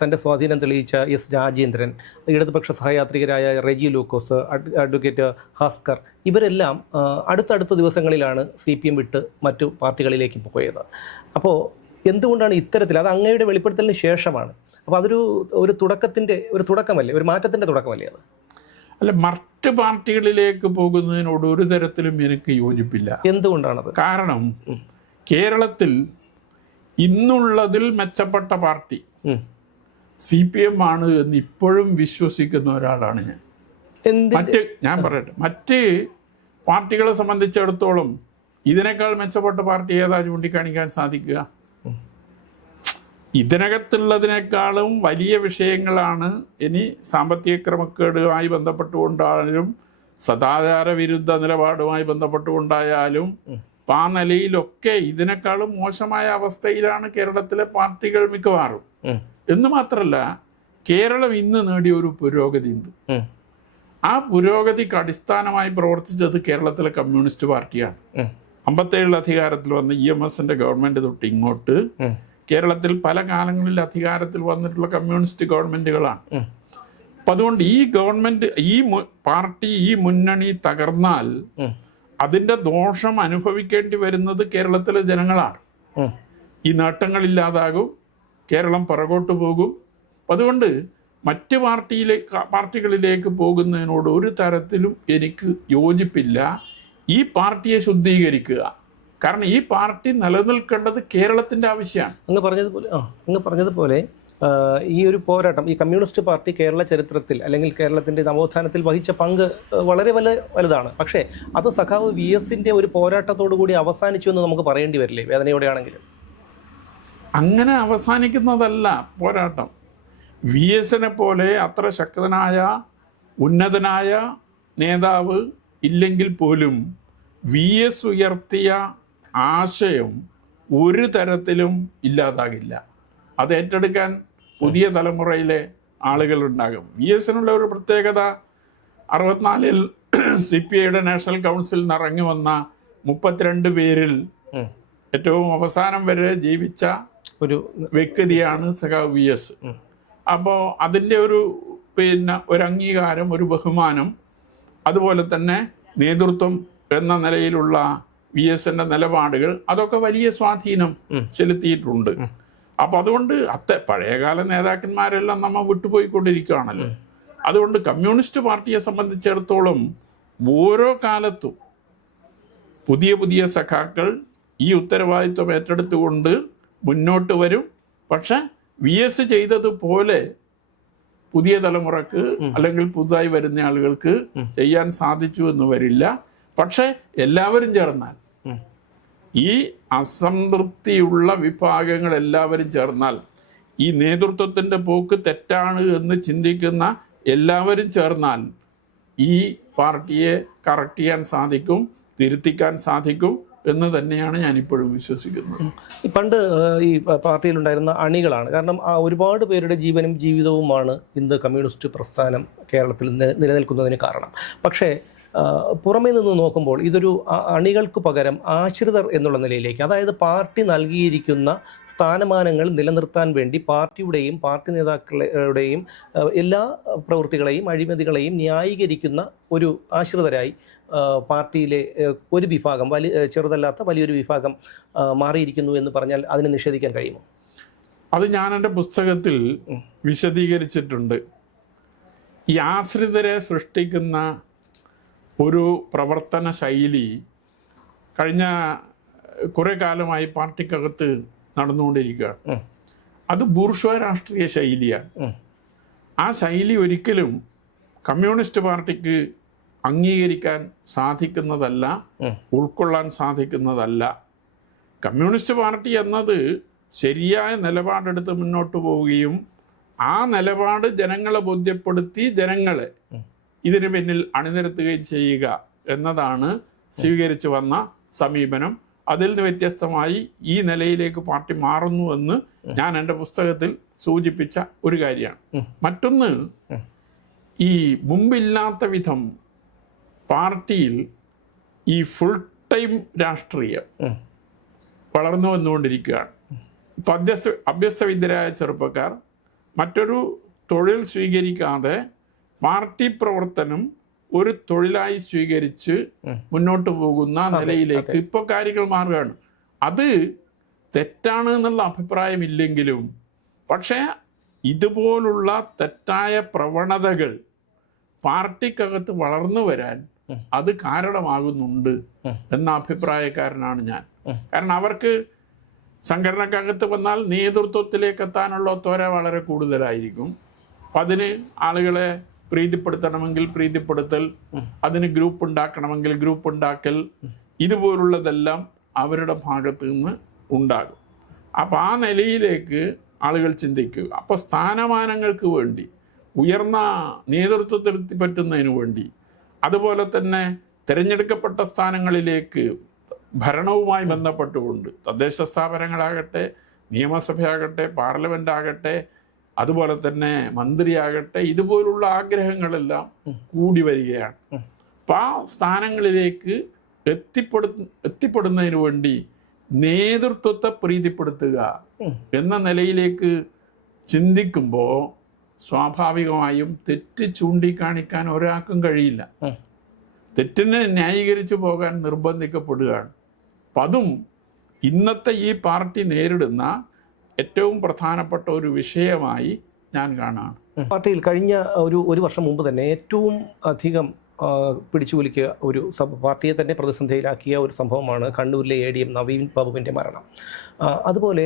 തൻ്റെ സ്വാധീനം തെളിയിച്ച എസ് രാജേന്ദ്രൻ, ഇടതുപക്ഷ സഹയാത്രികരായ റെജി ലൂക്കോസ്, അഡ്വക്കേറ്റ് ഭാസ്കർ, ഇവരെല്ലാം അടുത്തടുത്ത ദിവസങ്ങളിലാണ് CPM വിട്ട് മറ്റു പാർട്ടികളിലേക്ക് പോയത്. അപ്പോൾ എന്തുകൊണ്ടാണ് ഇത്തരത്തിൽ? അത് അങ്ങയുടെ വെളിപ്പെടുത്തലിന് ശേഷമാണ്. അപ്പോൾ ഒരു തുടക്കമല്ലേ, ഒരു മാറ്റത്തിൻ്റെ തുടക്കമല്ലേ അത്? അല്ല, മറ്റ് പാർട്ടികളിലേക്ക് പോകുന്നതിനോട് ഒരു തരത്തിലും എനിക്ക് യോജിപ്പില്ല. എന്തുകൊണ്ടാണത്? കാരണം കേരളത്തിൽ ഇന്നുള്ളതിൽ മെച്ചപ്പെട്ട പാർട്ടി CPM ആണ് എന്ന് ഇപ്പോഴും വിശ്വസിക്കുന്ന ഒരാളാണ് ഞാൻ. ഞാൻ പറയട്ടെ, മറ്റ് പാർട്ടികളെ സംബന്ധിച്ചിടത്തോളം ഇതിനേക്കാൾ മെച്ചപ്പെട്ട പാർട്ടി ഏതാ ചൂണ്ടിക്കാണിക്കാൻ സാധിക്കുക? ഇതിനകത്തുള്ളതിനേക്കാളും വലിയ വിഷയങ്ങളാണ് ഇനി സാമ്പത്തിക ക്രമക്കേടുമായി ബന്ധപ്പെട്ടുകൊണ്ടായാലും സദാചാര വിരുദ്ധ നിലപാടുമായി ബന്ധപ്പെട്ടുകൊണ്ടായാലും ആ നിലയിലൊക്കെ ഇതിനേക്കാളും മോശമായ അവസ്ഥയിലാണ് കേരളത്തിലെ പാർട്ടികൾ മിക്കവാറും. എന്ന് മാത്രമല്ല, കേരളം ഇന്ന് നേടിയ ഒരു പുരോഗതി ഉണ്ട്. ആ പുരോഗതിക്ക് അടിസ്ഥാനമായി പ്രവർത്തിച്ചത് കേരളത്തിലെ കമ്മ്യൂണിസ്റ്റ് പാർട്ടിയാണ്. 57 അധികാരത്തിൽ വന്ന EMSന്റെ ഗവൺമെന്റ് തൊട്ട് ഇങ്ങോട്ട് കേരളത്തിൽ പല കാലങ്ങളിൽ അധികാരത്തിൽ വന്നിട്ടുള്ള കമ്മ്യൂണിസ്റ്റ് ഗവൺമെന്റുകളാണ്. അപ്പം അതുകൊണ്ട് ഈ ഗവൺമെന്റ്, ഈ പാർട്ടി, ഈ മുന്നണി തകർന്നാൽ അതിൻ്റെ ദോഷം അനുഭവിക്കേണ്ടി വരുന്നത് കേരളത്തിലെ ജനങ്ങളാണ്. ഈ നേട്ടങ്ങളില്ലാതാകും, കേരളം പുറകോട്ട് പോകും. അതുകൊണ്ട് മറ്റ് പാർട്ടികളിലേക്ക് പോകുന്നതിനോട് ഒരു തരത്തിലും എനിക്ക് യോജിപ്പില്ല. ഈ പാർട്ടിയെ ശുദ്ധീകരിക്കുക, കാരണം ഈ പാർട്ടി നിലനിൽക്കേണ്ടത് കേരളത്തിൻ്റെ ആവശ്യമാണ്. അങ്ങ് പറഞ്ഞതുപോലെ ഈ ഒരു പോരാട്ടം, ഈ കമ്മ്യൂണിസ്റ്റ് പാർട്ടി കേരള ചരിത്രത്തിൽ അല്ലെങ്കിൽ കേരളത്തിൻ്റെ നവോത്ഥാനത്തിൽ വഹിച്ച പങ്ക് വളരെ വലുതാണ്. പക്ഷേ അത് സഖാവ് VSന്റെ ഒരു പോരാട്ടത്തോടു കൂടി അവസാനിച്ചു എന്ന് നമുക്ക് പറയേണ്ടി വരില്ലേ, വേദനയോടെയാണെങ്കിലും? അങ്ങനെ അവസാനിക്കുന്നതല്ല പോരാട്ടം. VSനെ പോലെ അത്ര ശക്തനായ ഉന്നതനായ നേതാവ് ഇല്ലെങ്കിൽ പോലും VS ഉയർത്തിയ ആശയം ഒരു തരത്തിലും ഇല്ലാതാകില്ല. അത് ഏറ്റെടുക്കാൻ പുതിയ തലമുറയിലെ ആളുകളുണ്ടാകും. VSനുള്ള ഒരു പ്രത്യേകത, 64-ൽ CPIയുടെ നാഷണൽ കൗൺസിൽ നിറങ്ങി വന്ന 32 പേരിൽ ഏറ്റവും അവസാനം വരെ ജീവിച്ച ഒരു വ്യക്തിയാണ് സഖാവ് VS. അപ്പോൾ അതിൻ്റെ ഒരു അംഗീകാരം, ഒരു ബഹുമാനം, അതുപോലെ തന്നെ നേതൃത്വം എന്ന നിലയിലുള്ള VSന്റെ നിലപാടുകൾ അതൊക്കെ വലിയ സ്വാധീനം ചെലുത്തിയിട്ടുണ്ട്. അപ്പൊ അതുകൊണ്ട് പഴയകാല നേതാക്കന്മാരെല്ലാം നമ്മ വിട്ടുപോയിക്കൊണ്ടിരിക്കുകയാണല്ലോ. അതുകൊണ്ട് കമ്മ്യൂണിസ്റ്റ് പാർട്ടിയെ സംബന്ധിച്ചിടത്തോളം ഓരോ കാലത്തും പുതിയ പുതിയ സഖാക്കൾ ഈ ഉത്തരവാദിത്വം ഏറ്റെടുത്തുകൊണ്ട് മുന്നോട്ട് വരും. പക്ഷെ VS ചെയ്തതുപോലെ പുതിയ തലമുറക്ക് അല്ലെങ്കിൽ പുതുതായി വരുന്ന ആളുകൾക്ക് ചെയ്യാൻ സാധിച്ചു എന്ന് വരില്ല. പക്ഷെ എല്ലാവരും ചേർന്നാൽ, ഈ അസംതൃപ്തിയുള്ള വിഭാഗങ്ങൾ എല്ലാവരും ചേർന്നാൽ, ഈ നേതൃത്വത്തിന്റെ പോക്ക് തെറ്റാണ് എന്ന് ചിന്തിക്കുന്ന എല്ലാവരും ചേർന്നാൽ ഈ പാർട്ടിയെ കറക്റ്റ് ചെയ്യാൻ സാധിക്കും, തിരുത്തിക്കാൻ സാധിക്കും എന്ന് തന്നെയാണ് ഞാനിപ്പോഴും വിശ്വസിക്കുന്നത്. പണ്ട് ഈ പാർട്ടിയിലുണ്ടായിരുന്ന അണികളാണ്, കാരണം ഒരുപാട് പേരുടെ ജീവനും ജീവിതവുമാണ് ഇന്ന് കമ്മ്യൂണിസ്റ്റ് പ്രസ്ഥാനം കേരളത്തിൽ നിലനിൽക്കുന്നതിന് കാരണം. പക്ഷേ പുറമേ നിന്ന് നോക്കുമ്പോൾ ഇതൊരു അണികൾക്ക് പകരം ആശ്രിതർ എന്നുള്ള നിലയിലേക്ക്, അതായത് പാർട്ടി നൽകിയിരിക്കുന്ന സ്ഥാനമാനങ്ങൾ നിലനിർത്താൻ വേണ്ടി പാർട്ടിയുടെയും പാർട്ടി നേതാക്കളുടെയും എല്ലാ പ്രവൃത്തികളെയും അഴിമതികളെയും ന്യായീകരിക്കുന്ന ഒരു ആശ്രിതരായി പാർട്ടിയിലെ ഒരു വിഭാഗം, ചെറുതല്ലാത്ത വലിയൊരു വിഭാഗം മാറിയിരിക്കുന്നു എന്ന് പറഞ്ഞാൽ അതിനെ നിഷേധിക്കാൻ കഴിയുമോ? അത് ഞാൻ എൻ്റെ പുസ്തകത്തിൽ വിശദീകരിച്ചിട്ടുണ്ട്. ഈ ആശ്രിതരെ സൃഷ്ടിക്കുന്ന ഒരു പ്രവർത്തന ശൈലി കഴിഞ്ഞ കുറെ കാലമായി പാർട്ടിക്കകത്ത് നടന്നുകൊണ്ടിരിക്കുകയാണ്. അത് ബൂർഷ്വാ രാഷ്ട്രീയ ശൈലിയാണ്. ആ ശൈലി ഒരിക്കലും കമ്മ്യൂണിസ്റ്റ് പാർട്ടിക്ക് അംഗീകരിക്കാൻ സാധിക്കുന്നതല്ല, ഉൾക്കൊള്ളാൻ സാധിക്കുന്നതല്ല. കമ്മ്യൂണിസ്റ്റ് പാർട്ടി എന്നത് ശരിയായ നിലപാടെടുത്ത് മുന്നോട്ട് പോവുകയും ആ നിലപാട് ജനങ്ങളെ ബോധ്യപ്പെടുത്തി ജനങ്ങളെ ഇതിനു പിന്നിൽ അണിനിരത്തുകയും ചെയ്യുക എന്നതാണ് സ്വീകരിച്ചു വന്ന സമീപനം. അതിൽ നിന്ന് വ്യത്യസ്തമായി ഈ നിലയിലേക്ക് പാർട്ടി മാറുന്നുവെന്ന് ഞാൻ എൻ്റെ പുസ്തകത്തിൽ സൂചിപ്പിച്ച ഒരു കാര്യമാണ്. മറ്റൊന്ന്, ഈ മുമ്പില്ലാത്ത വിധം പാർട്ടിയിൽ ഈ ഫുൾ ടൈം രാഷ്ട്രീയം വളർന്നു വന്നുകൊണ്ടിരിക്കുകയാണ്. ഇപ്പം അഭ്യസ്തവിദ്യരായ ചെറുപ്പക്കാർ മറ്റൊരു തൊഴിൽ സ്വീകരിക്കാതെ പാർട്ടി പ്രവർത്തനം ഒരു തൊഴിലായി സ്വീകരിച്ച് മുന്നോട്ട് പോകുന്ന നിലയിലേക്ക് ഇപ്പോൾ കാര്യങ്ങൾ മാറുകയാണ്. അത് തെറ്റാണ് എന്നുള്ള അഭിപ്രായമില്ലെങ്കിലും പക്ഷേ ഇതുപോലുള്ള തെറ്റായ പ്രവണതകൾ പാർട്ടിക്കകത്ത് വളർന്നു വരാൻ അത് കാരണമാകുന്നുണ്ട് എന്ന അഭിപ്രായക്കാരനാണ് ഞാൻ. കാരണം അവർക്ക് സംഘടനക്കകത്ത് വന്നാൽ നേതൃത്വത്തിലേക്ക് എത്താനുള്ള ത്വര വളരെ കൂടുതലായിരിക്കും. അപ്പം അതിന് ആളുകളെ പ്രീതിപ്പെടുത്തണമെങ്കിൽ പ്രീതിപ്പെടുത്തൽ, അതിന് ഗ്രൂപ്പ് ഉണ്ടാക്കണമെങ്കിൽ ഗ്രൂപ്പ് ഉണ്ടാക്കൽ, ഇതുപോലുള്ളതെല്ലാം അവരുടെ ഭാഗത്ത് നിന്ന് ഉണ്ടാകും. അപ്പം ആ നിലയിലേക്ക് ആളുകൾ ചിന്തിക്കുക. അപ്പോൾ സ്ഥാനമാനങ്ങൾക്ക് വേണ്ടി, ഉയർന്ന നേതൃത്വത്തിൽ എത്തിപ്പറ്റുന്നതിന് വേണ്ടി, അതുപോലെ തന്നെ തിരഞ്ഞെടുക്കപ്പെട്ട സ്ഥാനങ്ങളിലേക്ക് ഭരണവുമായി ബന്ധപ്പെട്ടുകൊണ്ട് തദ്ദേശ സ്ഥാപനങ്ങളാകട്ടെ, നിയമസഭയാകട്ടെ, പാർലമെൻ്റ് ആകട്ടെ, അതുപോലെ തന്നെ മന്ത്രിയാകട്ടെ, ഇതുപോലുള്ള ആഗ്രഹങ്ങളെല്ലാം കൂടി വരികയാണ്. അപ്പം ആ സ്ഥാനങ്ങളിലേക്ക് എത്തിപ്പെടുന്നതിന് വേണ്ടി നേതൃത്വത്തെ പ്രീതിപ്പെടുത്തുക എന്ന നിലയിലേക്ക് ചിന്തിക്കുമ്പോൾ സ്വാഭാവികമായും തെറ്റ് ചൂണ്ടിക്കാണിക്കാൻ ഒരാൾക്കും കഴിയില്ല. തെറ്റിനെ ന്യായീകരിച്ചു പോകാൻ നിർബന്ധിക്കപ്പെടുകയാണ്. അപ്പം അതും ഇന്നത്തെ ഈ പാർട്ടി നേരിടുന്ന ഏറ്റവും പ്രധാനപ്പെട്ട ഒരു വിഷയമായി ഞാൻ കാണാണ്. പാർട്ടിയിൽ കഴിഞ്ഞ ഒരു വർഷം മുമ്പ് തന്നെ ഏറ്റവും അധികം പിടിച്ചുകുലുക്കിയ ഒരു പാർട്ടിയെ തന്നെ പ്രതിസന്ധിയിലാക്കിയ ഒരു സംഭവമാണ് കണ്ണൂരിലെ ADM നവീൻ ബാബുവിൻ്റെ മരണം. അതുപോലെ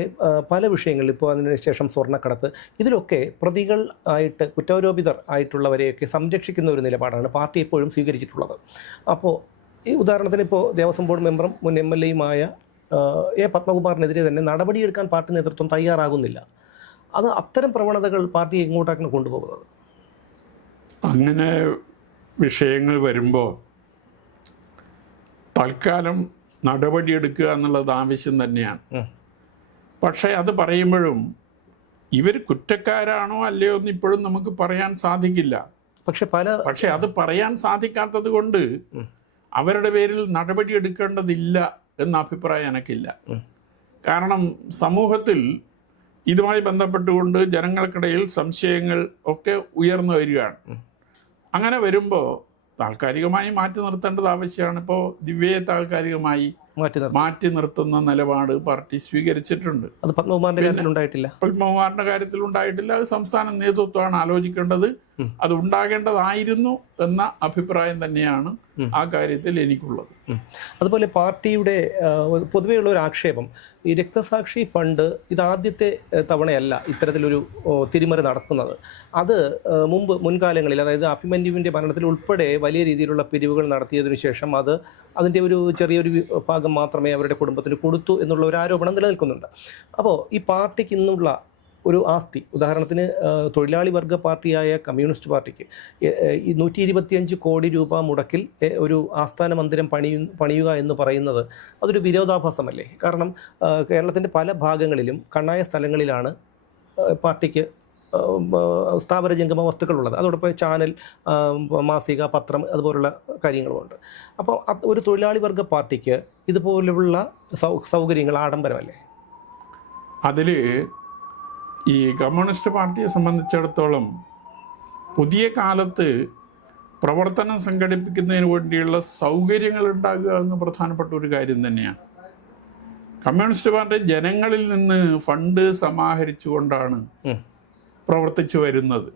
പല വിഷയങ്ങളിൽ ഇപ്പോൾ അതിനുശേഷം സ്വർണ്ണക്കടത്ത്, ഇതിലൊക്കെ പ്രതികൾ ആയിട്ട് കുറ്റാരോപിതർ ആയിട്ടുള്ളവരെയൊക്കെ സംരക്ഷിക്കുന്ന ഒരു നിലപാടാണ് പാർട്ടി എപ്പോഴും സ്വീകരിച്ചിട്ടുള്ളത്. അപ്പോൾ ഈ ഉദാഹരണത്തിന് ഇപ്പോൾ ദേവസ്വം ബോർഡ് മെമ്പറും മുൻ MLAയുമായ A. പത്മകുമാറിനെതിരെ തന്നെ നടപടിയെടുക്കാൻ പാർട്ടി നേതൃത്വം തയ്യാറാകുന്നില്ല. അത് അത്തരം പ്രവണതകൾ പാർട്ടി എങ്ങോട്ടാണ് കൊണ്ടുപോകുന്നത്? അങ്ങനെ വിഷയങ്ങൾ വരുമ്പോൾ തൽക്കാലം നടപടിയെടുക്കുക എന്നുള്ളത് ആവശ്യം തന്നെയാണ്. പക്ഷേ അത് പറയുമ്പോഴും ഇവർ കുറ്റക്കാരാണോ അല്ലയോ എന്ന് ഇപ്പോഴും നമുക്ക് പറയാൻ സാധിക്കില്ല. പക്ഷെ അത് പറയാൻ സാധിക്കാത്തത് കൊണ്ട് അവരുടെ പേരിൽ നടപടി എടുക്കേണ്ടതില്ല എന്ന അഭിപ്രായം എനിക്കില്ല. കാരണം സമൂഹത്തിൽ ഇതുമായി ബന്ധപ്പെട്ടുകൊണ്ട് ജനങ്ങൾക്കിടയിൽ സംശയങ്ങൾ ഒക്കെ ഉയർന്നു വരികയാണ്. അങ്ങനെ വരുമ്പോൾ താൽക്കാലികമായി മാറ്റി നിർത്തേണ്ടത് ആവശ്യമാണ്. ഇപ്പോൾ ദിവ്യയെ താൽക്കാലികമായി മാറ്റി നിർത്തുന്ന നിലപാട് പാർട്ടി സ്വീകരിച്ചിട്ടുണ്ട്. അത് പത്മകുമാറിന്റെ കാര്യത്തിൽ ഉണ്ടായിട്ടില്ല. പത്മകുമാറിന്റെ കാര്യത്തിൽ ഉണ്ടായിട്ടില്ല. അത് സംസ്ഥാന നേതൃത്വമാണ് ആലോചിക്കേണ്ടത്. അത് ഉണ്ടാകേണ്ടതായിരുന്നു എന്ന അഭിപ്രായം തന്നെയാണ് ആ കാര്യത്തിൽ എനിക്കുള്ളത്. അതുപോലെ പാർട്ടിയുടെ പൊതുവെയുള്ള ഒരു ആക്ഷേപം, ഈ രക്തസാക്ഷി ഫണ്ട് ഇതാദ്യത്തെ തവണയല്ല ഇത്തരത്തിലൊരു തിരിമറി നടത്തുന്നത്. അത് മുൻകാലങ്ങളിൽ, അതായത് അഭിമന്യുവിൻ്റെ മരണത്തിൽ ഉൾപ്പെടെ വലിയ രീതിയിലുള്ള പിരിവുകൾ നടത്തിയതിനു ശേഷം അതിൻ്റെ ഒരു ചെറിയൊരു ഭാഗം മാത്രമേ അവരുടെ കുടുംബത്തിന് കൊടുത്തു എന്നുള്ള ഒരു ആരോപണം നിലനിൽക്കുന്നുണ്ട്. അപ്പോൾ ഈ പാർട്ടിക്ക് ഇന്നുള്ള ഒരു ആസ്തി, ഉദാഹരണത്തിന് തൊഴിലാളി വർഗ പാർട്ടിയായ കമ്മ്യൂണിസ്റ്റ് പാർട്ടിക്ക് ഈ 125 കോടി രൂപ മുടക്കിൽ ഒരു ആസ്ഥാന മന്ദിരം പണിയുക എന്ന് പറയുന്നത് അതൊരു വിരോധാഭാസമല്ലേ? കാരണം കേരളത്തിൻ്റെ പല ഭാഗങ്ങളിലും കണ്ണായ സ്ഥലങ്ങളിലാണ് പാർട്ടിക്ക് സ്ഥാവര ജംഗമ വസ്തുക്കളുള്ളത്. അതോടൊപ്പം ചാനൽ, മാസിക, പത്രം അതുപോലുള്ള കാര്യങ്ങളുമുണ്ട്. അപ്പോൾ ഒരു തൊഴിലാളി വർഗ പാർട്ടിക്ക് ഇതുപോലുള്ള സൗകര്യങ്ങൾ ആഡംബരമല്ലേ? അതിൽ ഈ കമ്മ്യൂണിസ്റ്റ് പാർട്ടിയെ സംബന്ധിച്ചിടത്തോളം പുതിയ കാലത്ത് പ്രവർത്തനം സംഘടിപ്പിക്കുന്നതിന് വേണ്ടിയുള്ള സൗകര്യങ്ങൾ ഉണ്ടാകുക എന്ന പ്രധാനപ്പെട്ട ഒരു കാര്യം തന്നെയാണ്. കമ്മ്യൂണിസ്റ്റ് പാർട്ടി ജനങ്ങളിൽ നിന്ന് ഫണ്ട് സമാഹരിച്ചുകൊണ്ടാണ് പ്രവർത്തിച്ചു വരുന്നത്.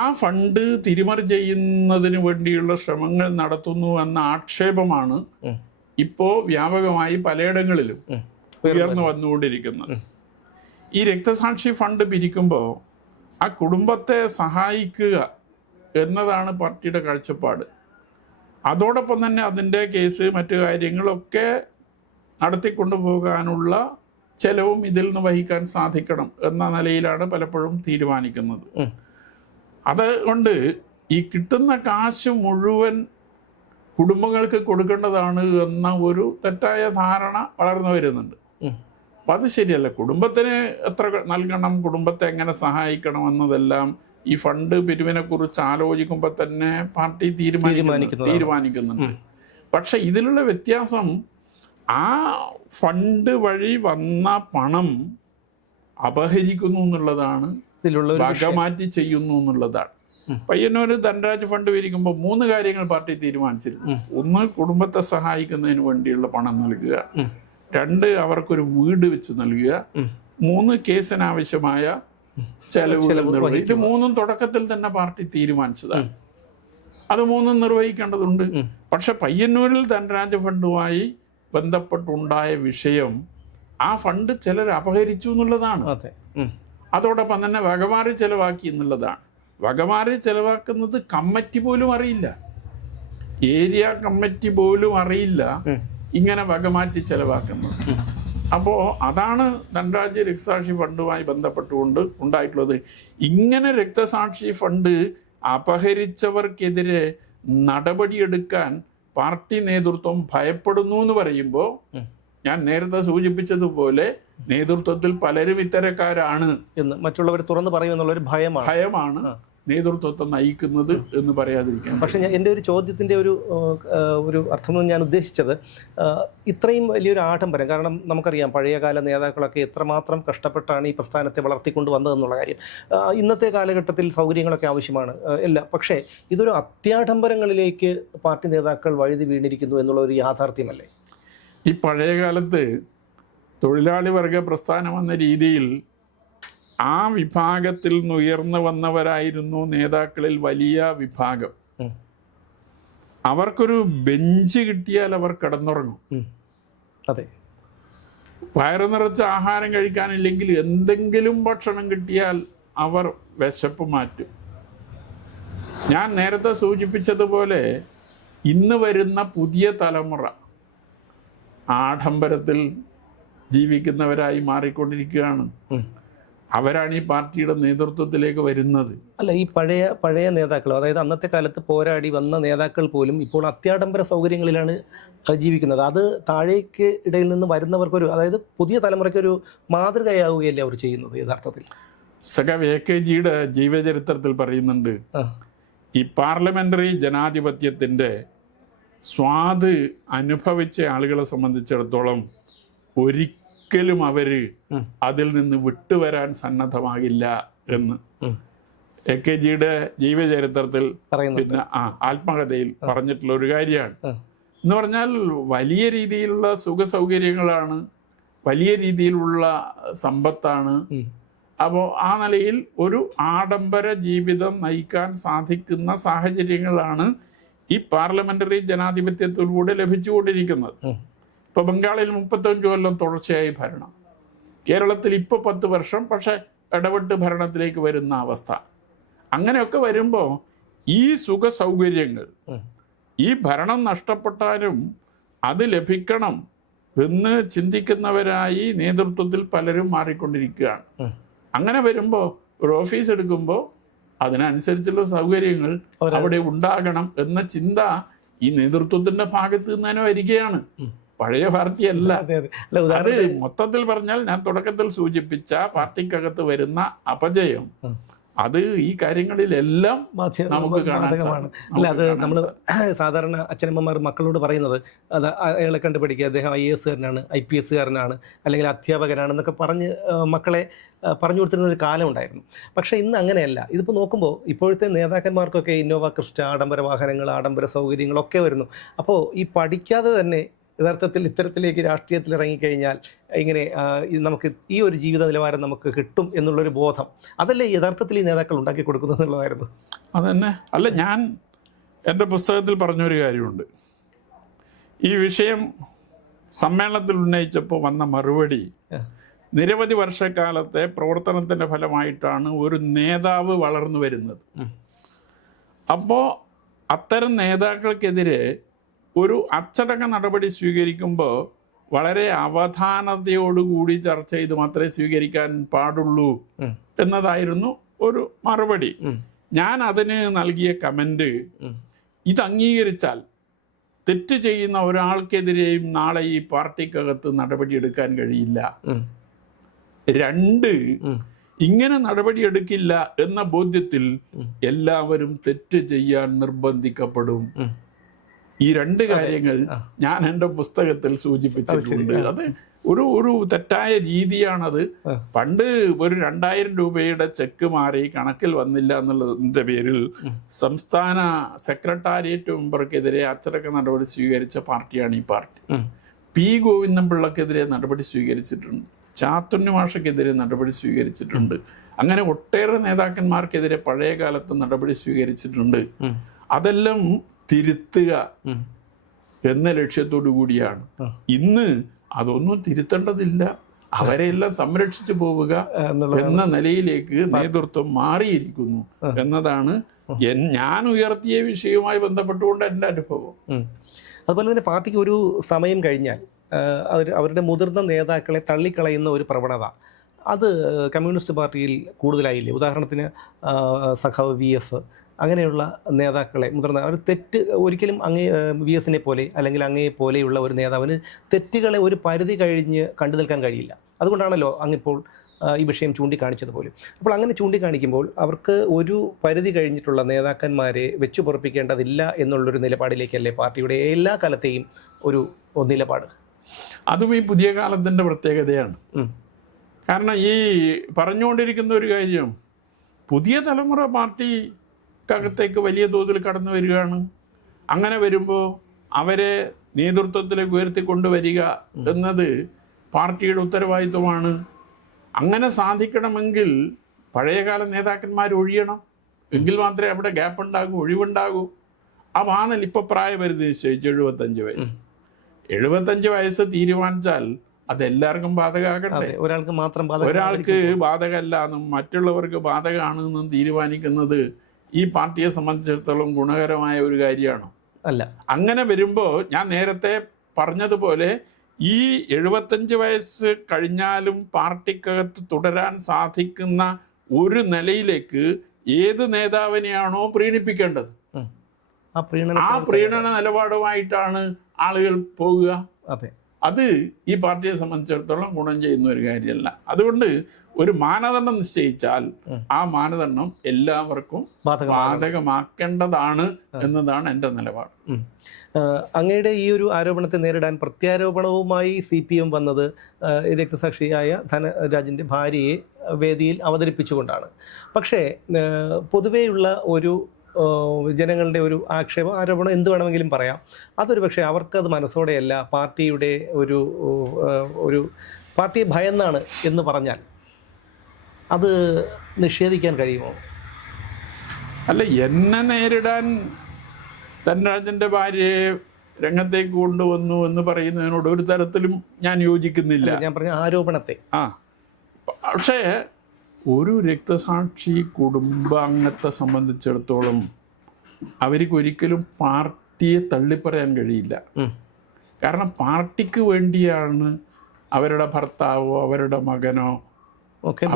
ആ ഫണ്ട് തിരിമറി ചെയ്യുന്നതിന് വേണ്ടിയുള്ള ശ്രമങ്ങൾ നടത്തുന്നു എന്ന ആക്ഷേപമാണ് ഇപ്പോൾ വ്യാപകമായി പലയിടങ്ങളിലും ഉയർന്നു വന്നുകൊണ്ടിരിക്കുന്നത്. ഈ രക്തസാക്ഷി ഫണ്ട് പിരിക്കുമ്പോൾ ആ കുടുംബത്തെ സഹായിക്കുക എന്നതാണ് പാർട്ടിയുടെ കാഴ്ചപ്പാട്. അതോടൊപ്പം തന്നെ അതിൻ്റെ കേസ്, മറ്റു കാര്യങ്ങളൊക്കെ നടത്തിക്കൊണ്ടുപോകാനുള്ള ചെലവും ഇതിൽ നിന്ന് വഹിക്കാൻ സാധിക്കണം എന്ന നിലയിലാണ് പലപ്പോഴും തീരുമാനിക്കുന്നത്. അതുകൊണ്ട് ഈ കിട്ടുന്ന കാശ് മുഴുവൻ കുടുംബങ്ങൾക്ക് കൊടുക്കേണ്ടതാണ് എന്ന ഒരു തെറ്റായ ധാരണ വളർന്നു വരുന്നുണ്ട്. അപ്പം അത് ശരിയല്ല. കുടുംബത്തിന് എത്ര നൽകണം, കുടുംബത്തെ എങ്ങനെ സഹായിക്കണം എന്നതെല്ലാം ഈ ഫണ്ട് പിരിവിനെ കുറിച്ച് ആലോചിക്കുമ്പോൾ തന്നെ പാർട്ടി തീരുമാനിക്കുന്നുണ്ട്. പക്ഷെ ഇതിലുള്ള വ്യത്യാസം, ആ ഫണ്ട് വഴി വന്ന പണം അപഹരിക്കുന്നു എന്നുള്ളതാണ്, വകമാറ്റി ചെയ്യുന്നു എന്നുള്ളതാണ്. പയ്യന്നൂർ ധനരാജ് ഫണ്ട് പിരിക്കുമ്പോൾ 3 കാര്യങ്ങൾ പാർട്ടി തീരുമാനിച്ചിരുന്നു. 1, കുടുംബത്തെ സഹായിക്കുന്നതിന് വേണ്ടിയുള്ള പണം നൽകുക. 2, അവർക്കൊരു വീട് വെച്ച് നൽകുക. 3, കേസിനാവശ്യമായ ചെലവുകൾ നിർവഹിക്കുക. ഇത് 3 തുടക്കത്തിൽ തന്നെ പാർട്ടി തീരുമാനിച്ചതാണ്. അത് 3 നിർവഹിക്കേണ്ടതുണ്ട്. പക്ഷെ പയ്യന്നൂരിൽ ധനരാജ ഫണ്ടുമായി ബന്ധപ്പെട്ടുണ്ടായ വിഷയം, ആ ഫണ്ട് ചിലർ അപഹരിച്ചു എന്നുള്ളതാണ്. അതോടൊപ്പം തന്നെ വകമാറി ചെലവാക്കി എന്നുള്ളതാണ്. വകമാറി ചെലവാക്കുന്നത് കമ്മിറ്റി പോലും അറിയില്ല, ഏരിയ കമ്മിറ്റി പോലും അറിയില്ല ഇങ്ങനെ വകമാറ്റി ചെലവാക്കുന്നത്. അപ്പോൾ അതാണ് ധനരാജ് രക്തസാക്ഷി ഫണ്ടുമായി ബന്ധപ്പെട്ടുകൊണ്ട് ഉണ്ടായിട്ടുള്ളത്. ഇങ്ങനെ രക്തസാക്ഷി ഫണ്ട് അപഹരിച്ചവർക്കെതിരെ നടപടിയെടുക്കാൻ പാർട്ടി നേതൃത്വം ഭയപ്പെടുന്നു എന്ന് പറയുമ്പോൾ, ഞാൻ നേരത്തെ സൂചിപ്പിച്ചതുപോലെ നേതൃത്വത്തിൽ പലരും ഇത്തരക്കാരാണ് എന്ന് മറ്റുള്ളവർ തുറന്നു പറയുമെന്നുള്ളൊരു ഭയമാണ് നേതൃത്വത്തെ നയിക്കുന്നത് എന്ന് പറയാതിരിക്കാൻ. പക്ഷേ എൻ്റെ ഒരു ചോദ്യത്തിൻ്റെ ഒരു അർത്ഥം ഞാൻ ഉദ്ദേശിച്ചത്, ഇത്രയും വലിയൊരു ആഡംബരം, കാരണം നമുക്കറിയാം പഴയകാല നേതാക്കളൊക്കെ എത്രമാത്രം കഷ്ടപ്പെട്ടാണ് ഈ പ്രസ്ഥാനത്തെ വളർത്തിക്കൊണ്ട് വന്നതെന്നുള്ള കാര്യം. ഇന്നത്തെ കാലഘട്ടത്തിൽ സൗകര്യങ്ങളൊക്കെ ആവശ്യമാണ് എല്ലാം, പക്ഷേ ഇതൊരു അത്യാഡംബരങ്ങളിലേക്ക് പാർട്ടി നേതാക്കൾ വഴുതി വീണിരിക്കുന്നു എന്നുള്ള ഒരു യാഥാർത്ഥ്യമല്ലേ? ഈ പഴയ കാലത്ത് തൊഴിലാളി വർഗ പ്രസ്ഥാനം എന്ന രീതിയിൽ ആ വിഭാഗത്തിൽ നിന്ന് ഉയർന്നു വന്നവരായിരുന്നു നേതാക്കളിൽ വലിയ വിഭാഗം. അവർക്കൊരു ബെഞ്ച് കിട്ടിയാൽ അവർ കിടന്നുറങ്ങും. അതെ, വയറ് നിറച്ച് ആഹാരം കഴിക്കാനില്ലെങ്കിൽ എന്തെങ്കിലും ഭക്ഷണം കിട്ടിയാൽ അവർ വിശപ്പ് മാറ്റും. ഞാൻ നേരത്തെ സൂചിപ്പിച്ചതുപോലെ ഇന്ന് വരുന്ന പുതിയ തലമുറ ആഡംബരത്തിൽ ജീവിക്കുന്നവരായി മാറിക്കൊണ്ടിരിക്കുകയാണ്. അവരാണ് ഈ പാർട്ടിയുടെ നേതൃത്വത്തിലേക്ക് വരുന്നത്. അല്ല, ഈ പഴയ നേതാക്കൾ, അതായത് അന്നത്തെ കാലത്ത് പോരാടി വന്ന നേതാക്കൾ പോലും ഇപ്പോൾ അത്യാഡംബര സൗകര്യങ്ങളിലാണ് ജീവിക്കുന്നത്. അത് താഴേക്ക് ഇടയിൽ നിന്ന് വരുന്നവർക്കൊരു, അതായത് പുതിയ തലമുറയ്ക്കൊരു മാതൃകയാവുകയല്ലേ അവർ ചെയ്യുന്നത് യഥാർത്ഥത്തിൽ? സഖാവ് AKGയുടെ ജീവചരിത്രത്തിൽ പറയുന്നുണ്ട്, ഈ പാർലമെന്ററി ജനാധിപത്യത്തിൻ്റെ സ്വാദ് അനുഭവിച്ച ആളുകളെ സംബന്ധിച്ചിടത്തോളം ഒരിക്കലും അവർ അതിൽ നിന്ന് വിട്ടുവരാൻ സന്നദ്ധമാകില്ല എന്ന് AKGയുടെ ജീവചരിത്രത്തിൽ പിന്നെ ആത്മകഥയിൽ പറഞ്ഞിട്ടുള്ള ഒരു കാര്യമാണ്. എന്ന് പറഞ്ഞാൽ വലിയ രീതിയിലുള്ള സുഖ സൗകര്യങ്ങളാണ്, വലിയ രീതിയിലുള്ള സമ്പത്താണ്. അപ്പോൾ ആ നിലയിൽ ഒരു ആഡംബര ജീവിതം നയിക്കാൻ സാധിക്കുന്ന സാഹചര്യങ്ങളാണ് ഈ പാർലമെന്ററി ജനാധിപത്യത്തിലൂടെ ലഭിച്ചുകൊണ്ടിരിക്കുന്നത്. ഇപ്പോൾ ബംഗാളിൽ 35 കൊല്ലം തുടർച്ചയായി ഭരണം, കേരളത്തിൽ ഇപ്പോൾ 10 വർഷം, പക്ഷെ ഇടപെട്ട് ഭരണത്തിലേക്ക് വരുന്ന അവസ്ഥ. അങ്ങനെയൊക്കെ വരുമ്പോൾ ഈ സുഖ സൗകര്യങ്ങൾ, ഈ ഭരണം നഷ്ടപ്പെട്ടാലും അത് ലഭിക്കണം എന്ന് ചിന്തിക്കുന്നവരായി നേതൃത്വത്തിൽ പലരും മാറിക്കൊണ്ടിരിക്കുകയാണ്. അങ്ങനെ വരുമ്പോൾ ഒരു ഓഫീസ് എടുക്കുമ്പോൾ അതിനനുസരിച്ചുള്ള സൗകര്യങ്ങൾ അവിടെ ഉണ്ടാകണം എന്ന ചിന്ത ഈ നേതൃത്വത്തിന്റെ ഭാഗത്ത് നിന്ന് തന്നെ വരികയാണ്. പഴയ പാർട്ടിയല്ല അത്. മൊത്തത്തിൽ പറഞ്ഞാൽ ഞാൻ തുടക്കത്തിൽ സൂചിപ്പിച്ച പാർട്ടിക്കകത്ത് വരുന്ന അപജയം അത് ഈ കാര്യങ്ങളിലെല്ലാം നമുക്ക് കാണാൻ. അല്ല, അത് നമ്മൾ സാധാരണ അച്ഛനമ്മമാർ മക്കളോട് പറയുന്നത് അത് അയാളെ കണ്ടുപിടിക്കുക, അദ്ദേഹം IAS കാരനാണ്, IPS കാരനാണ്, അല്ലെങ്കിൽ അധ്യാപകനാണെന്നൊക്കെ പറഞ്ഞ് മക്കളെ പറഞ്ഞു കൊടുത്തിരുന്ന ഒരു കാലം ഉണ്ടായിരുന്നു. പക്ഷേ ഇന്ന് അങ്ങനെയല്ല. ഇതിപ്പോൾ നോക്കുമ്പോൾ ഇപ്പോഴത്തെ നേതാക്കന്മാർക്കൊക്കെ ഇന്നോവ ക്രിസ്റ്റ, ആഡംബര വാഹനങ്ങൾ, ആഡംബര സൗകര്യങ്ങളൊക്കെ വരുന്നു. അപ്പോൾ ഈ പഠിക്കാതെ തന്നെ യഥാർത്ഥത്തിൽ ഇത്തരത്തിലേക്ക് രാഷ്ട്രീയത്തിൽ ഇറങ്ങിക്കഴിഞ്ഞാൽ ഇങ്ങനെ നമുക്ക് ഈ ഒരു ജീവിത നിലവാരം നമുക്ക് കിട്ടും എന്നുള്ളൊരു ബോധം, അതല്ലേ യഥാർത്ഥത്തിൽ ഈ നേതാക്കൾ ഉണ്ടാക്കി കൊടുക്കുന്നത് എന്നുള്ളതായിരുന്നു. അതന്നെ. അല്ല, ഞാൻ എൻ്റെ പുസ്തകത്തിൽ പറഞ്ഞൊരു കാര്യമുണ്ട്. ഈ വിഷയം സമ്മേളനത്തിൽ ഉന്നയിച്ചപ്പോൾ വന്ന മറുപടി, നിരവധി വർഷക്കാലത്തെ പ്രവർത്തനത്തിൻ്റെ ഫലമായിട്ടാണ് ഒരു നേതാവ് വളർന്നു വരുന്നത്. അപ്പോൾ അത്തരം നേതാക്കൾക്കെതിരെ ഒരു അച്ചടക്ക നടപടി സ്വീകരിക്കുമ്പോൾ വളരെ അവധാനതയോടുകൂടി ചർച്ച ചെയ്ത് മാത്രമേ സ്വീകരിക്കാൻ പാടുള്ളൂ എന്നതായിരുന്നു ഒരു മറുപടി. ഞാൻ അതിന് നൽകിയ കമന്റ്, ഇത് അംഗീകരിച്ചാൽ തെറ്റ് ചെയ്യുന്ന ഒരാൾക്കെതിരെയും നാളെ ഈ പാർട്ടിക്കകത്ത് നടപടിയെടുക്കാൻ കഴിയില്ല. 2, ഇങ്ങനെ നടപടിയെടുക്കില്ല എന്ന ബോധ്യത്തിൽ എല്ലാവരും തെറ്റ് ചെയ്യാൻ നിർബന്ധിക്കപ്പെടും. ഈ 2 കാര്യങ്ങൾ ഞാൻ എൻ്റെ പുസ്തകത്തിൽ സൂചിപ്പിച്ചിട്ടുണ്ട്. അത് ഒരു തെറ്റായ രീതിയാണത്. പണ്ട് ഒരു 2000 രൂപയുടെ ചെക്ക് മാറി കണക്കിൽ വന്നില്ല എന്നുള്ളതിൻ്റെ പേരിൽ സംസ്ഥാന സെക്രട്ടേറിയറ്റ് മെമ്പർക്കെതിരെ അച്ചടക്ക നടപടി സ്വീകരിച്ച പാർട്ടിയാണ് ഈ പാർട്ടി. P. ഗോവിന്ദൻപിള്ളക്കെതിരെ നടപടി സ്വീകരിച്ചിട്ടുണ്ട്, ചാത്തുണ്ണി മാഷക്കെതിരെ നടപടി സ്വീകരിച്ചിട്ടുണ്ട്. അങ്ങനെ ഒട്ടേറെ നേതാക്കന്മാർക്കെതിരെ പഴയ കാലത്ത് നടപടി സ്വീകരിച്ചിട്ടുണ്ട്. അതെല്ലാം തിരുത്തുക എന്ന ലക്ഷ്യത്തോടു കൂടിയാണ്. ഇന്ന് അതൊന്നും തിരുത്തേണ്ടതില്ല, അവരെല്ലാം സംരക്ഷിച്ചു പോവുക എന്ന നിലയിലേക്ക് നേതൃത്വം മാറിയിരിക്കുന്നു എന്നതാണ് ഞാൻ ഉയർത്തിയ വിഷയവുമായി ബന്ധപ്പെട്ടുകൊണ്ട് എൻ്റെ അനുഭവം. അതുപോലെ തന്നെ പാർട്ടിക്ക് ഒരു സമയം കഴിഞ്ഞാൽ അവരുടെ മുതിർന്ന നേതാക്കളെ തള്ളിക്കളയുന്ന ഒരു പ്രവണത അത് കമ്മ്യൂണിസ്റ്റ് പാർട്ടിയിൽ കൂടുതലായില്ലേ? ഉദാഹരണത്തിന് സഖാവ് VS അങ്ങനെയുള്ള നേതാക്കളെ, മുതിർന്ന ഒരു തെറ്റ് ഒരിക്കലും VS പോലെ അല്ലെങ്കിൽ അങ്ങയെ പോലെയുള്ള ഒരു നേതാവിന് തെറ്റുകളെ ഒരു പരിധി കഴിഞ്ഞ് കണ്ടു നിൽക്കാൻ കഴിയില്ല. അതുകൊണ്ടാണല്ലോ അങ്ങിപ്പോൾ ഈ വിഷയം ചൂണ്ടിക്കാണിച്ചതുപോലും. അപ്പോൾ അങ്ങനെ ചൂണ്ടിക്കാണിക്കുമ്പോൾ അവർക്ക് ഒരു പരിധി കഴിഞ്ഞിട്ടുള്ള നേതാക്കന്മാരെ വെച്ചു പൊറപ്പിക്കേണ്ടതില്ല എന്നുള്ളൊരു നിലപാടിലേക്കല്ലേ പാർട്ടിയുടെ എല്ലാ കാലത്തെയും ഒരു നിലപാട്? അതും ഈ പുതിയ കാലത്തിൻ്റെ പ്രത്യേകതയാണ്. കാരണം ഈ പറഞ്ഞുകൊണ്ടിരിക്കുന്ന ഒരു കാര്യം, പുതിയ തലമുറ പാർട്ടിക്കകത്തേക്ക് വലിയ തോതിൽ കടന്നു വരികയാണ്. അങ്ങനെ വരുമ്പോൾ അവരെ നേതൃത്വത്തിലേക്ക് ഉയർത്തിക്കൊണ്ടുവരിക എന്നത് പാർട്ടിയുടെ ഉത്തരവാദിത്വമാണ്. അങ്ങനെ സാധിക്കണമെങ്കിൽ പഴയകാല നേതാക്കന്മാർ ഒഴിയണം, എങ്കിൽ മാത്രമേ അവിടെ ഗ്യാപ്പ് ഉണ്ടാകൂ, ഒഴിവുണ്ടാകൂ. ആ വാനൽ ഇപ്പോൾ പ്രായപരിധി നിശ്ചയിച്ചു 75 വയസ്സ്. 75 വയസ്സ് തീരുമാനിച്ചാൽ അതെല്ലാവർക്കും ബാധകമാകട്ടെ. ഒരാൾക്ക് മാത്രം ഒരാൾക്ക് ബാധകമല്ല എന്നും മറ്റുള്ളവർക്ക് ബാധകമാണെന്നും തീരുമാനിക്കുന്നത് ഈ പാർട്ടിയെ സംബന്ധിച്ചിടത്തോളം ഗുണകരമായ ഒരു കാര്യമാണ് അല്ല. അങ്ങനെ വരുമ്പോൾ ഞാൻ നേരത്തെ പറഞ്ഞതുപോലെ ഈ 75 വയസ്സ് കഴിഞ്ഞാലും പാർട്ടിക്കകത്ത് തുടരാൻ സാധിക്കുന്ന ഒരു നിലയിലേക്ക് ഏത് നേതാവിനെയാണോ പ്രീണിപ്പിക്കേണ്ടത് ആ പ്രീണന നിലപാടുമായിട്ടാണ് ആളുകൾ പോകുക. അത് ഈ പാർട്ടിയെ സംബന്ധിച്ചിടത്തോളം ഗുണം ചെയ്യുന്ന ഒരു കാര്യമല്ല. അതുകൊണ്ട് ഒരു മാനദണ്ഡം നിശ്ചയിച്ചാൽ ആ മാനദണ്ഡം എല്ലാവർക്കും ബാധകമാക്കേണ്ടതാണ് എന്നതാണ് എൻ്റെ നിലപാട്. അങ്ങയുടെ ഈ ഒരു ആരോപണത്തെ നേരിടാൻ പ്രത്യാരോപണവുമായി CPM വന്നത് രക്തസാക്ഷിയായ ധനരാജിൻ്റെ ഭാര്യയെ വേദിയിൽ അവതരിപ്പിച്ചുകൊണ്ടാണ്. പക്ഷേ പൊതുവെയുള്ള ഒരു ജനങ്ങളുടെ ഒരു ആക്ഷേപം ആരോപണം എന്ത് വേണമെങ്കിലും പറയാം. അതൊരു പക്ഷേ അവർക്കത് മനസ്സോടെയല്ല, പാർട്ടിയുടെ ഒരു പാർട്ടിയെ ഭയന്നാണ് എന്ന് പറഞ്ഞാൽ അത് നിഷേധിക്കാൻ കഴിയുമോ? അല്ല, എന്നെ നേരിടാൻ ധനരാജൻ്റെ ഭാര്യയെ രംഗത്തേക്ക് കൊണ്ടുവന്നു എന്ന് പറയുന്നതിനോട് ഒരു തരത്തിലും ഞാൻ യോജിക്കുന്നില്ല. ഞാൻ പറഞ്ഞ ആരോപണത്തെ. പക്ഷേ ഒരു രക്തസാക്ഷി കുടുംബാംഗത്തെ സംബന്ധിച്ചിടത്തോളം അവർക്ക് ഒരിക്കലും പാർട്ടിയെ തള്ളിപ്പറയാൻ കഴിയില്ല. കാരണം പാർട്ടിക്ക് വേണ്ടിയാണ് അവരുടെ ഭർത്താവോ അവരുടെ മകനോ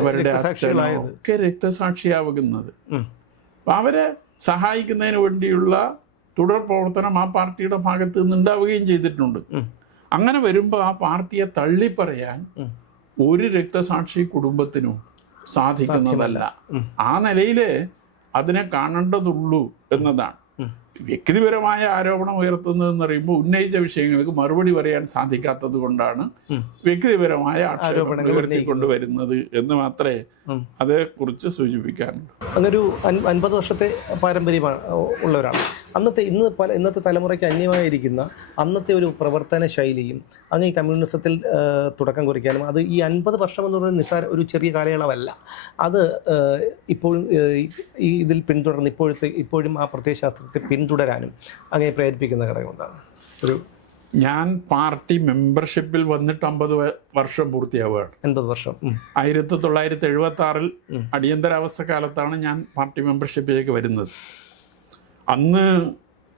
അവരുടെ അച്ഛനോ ഒക്കെ രക്തസാക്ഷിയാവുന്നത്. അപ്പം അവരെ സഹായിക്കുന്നതിന് വേണ്ടിയുള്ള തുടർ പ്രവർത്തനം ആ പാർട്ടിയുടെ ഭാഗത്ത് നിന്നുണ്ടാവുകയും ചെയ്തിട്ടുണ്ട്. അങ്ങനെ വരുമ്പോൾ ആ പാർട്ടിയെ തള്ളിപ്പറയാൻ ഒരു രക്തസാക്ഷി കുടുംബത്തിനും സാധിക്കുന്നതല്ല. ആ നിലയിൽ അതിനെ കാണേണ്ടതുള്ളൂ എന്നതാണ്. വ്യക്തിപരമായ ആരോപണം ഉയർത്തുന്നതെന്ന് പറയുമ്പോൾ ഉന്നയിച്ച വിഷയങ്ങൾക്ക് മറുപടി പറയാൻ സാധിക്കാത്തത് കൊണ്ടാണ് വ്യക്തിപരമായ ആക്ഷേപങ്ങൾ ഉയർത്തിക്കൊണ്ടുവരുന്നത് എന്ന് മാത്രമേ അതേക്കുറിച്ച് സൂചിപ്പിക്കാനുള്ളൂ. അങ്ങനൊരു 50 വർഷത്തെ പാരമ്പര്യമാണ് ഉള്ളവരാണ്. ഇന്നത്തെ തലമുറയ്ക്ക് അന്യമായിരിക്കുന്ന അന്നത്തെ ഒരു പ്രവർത്തന ശൈലിയും അങ്ങ് ഈ കമ്മ്യൂണിസത്തിൽ തുടക്കം കുറിക്കാനും അത് ഈ 50 വർഷം എന്ന് പറയുന്നത് ഒരു ചെറിയ കാലയളവല്ല. അത് ഇപ്പോഴും ഇതിൽ പിന്തുടർന്ന് ഇപ്പോഴും ആ പ്രത്യയശാസ്ത്രത്തെ പിന്തുടരാനും അങ്ങനെ പ്രേരിപ്പിക്കുന്ന ഘടകം എന്താണ്? ഞാൻ പാർട്ടി മെമ്പർഷിപ്പിൽ വന്നിട്ട് 50 വർഷം പൂർത്തിയാവുകയാണ്. 50 വർഷം. 1976 അടിയന്തരാവസ്ഥ കാലത്താണ് ഞാൻ പാർട്ടി മെമ്പർഷിപ്പിലേക്ക് വരുന്നത്. അന്ന്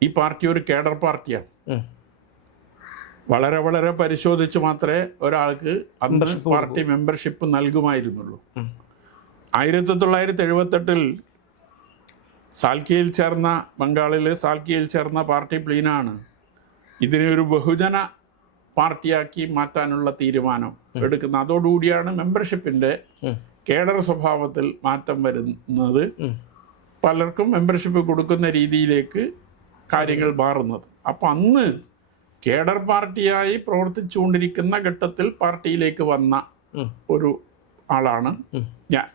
ഈ പാർട്ടി ഒരു കേഡർ പാർട്ടിയാണ്. വളരെ വളരെ പരിശോധിച്ച് മാത്രമേ ഒരാൾക്ക് അന്ന് പാർട്ടി മെമ്പർഷിപ്പ് നൽകുമായിരുന്നുള്ളൂ. 1978 സാൽക്കിയയിൽ ചേർന്ന ബംഗാളിൽ സാൽക്കിയയിൽ ചേർന്ന പാർട്ടി പ്ലീനാണ് ഇതിനെ ഒരു ബഹുജന പാർട്ടിയാക്കി മാറ്റാനുള്ള തീരുമാനം എടുക്കുന്നത്. അതോടുകൂടിയാണ് മെമ്പർഷിപ്പിൻ്റെ കേഡർ സ്വഭാവത്തിൽ മാറ്റം വരുന്നത്. പലർക്കും മെമ്പർഷിപ്പ് കൊടുക്കുന്ന രീതിയിലേക്ക് കാര്യങ്ങൾ മാറുന്നത്. അപ്പം അന്ന് കേഡർ പാർട്ടിയായി പ്രവർത്തിച്ചുകൊണ്ടിരിക്കുന്ന ഘട്ടത്തിൽ പാർട്ടിയിലേക്ക് വന്ന ഒരു ആളാണ് ഞാൻ.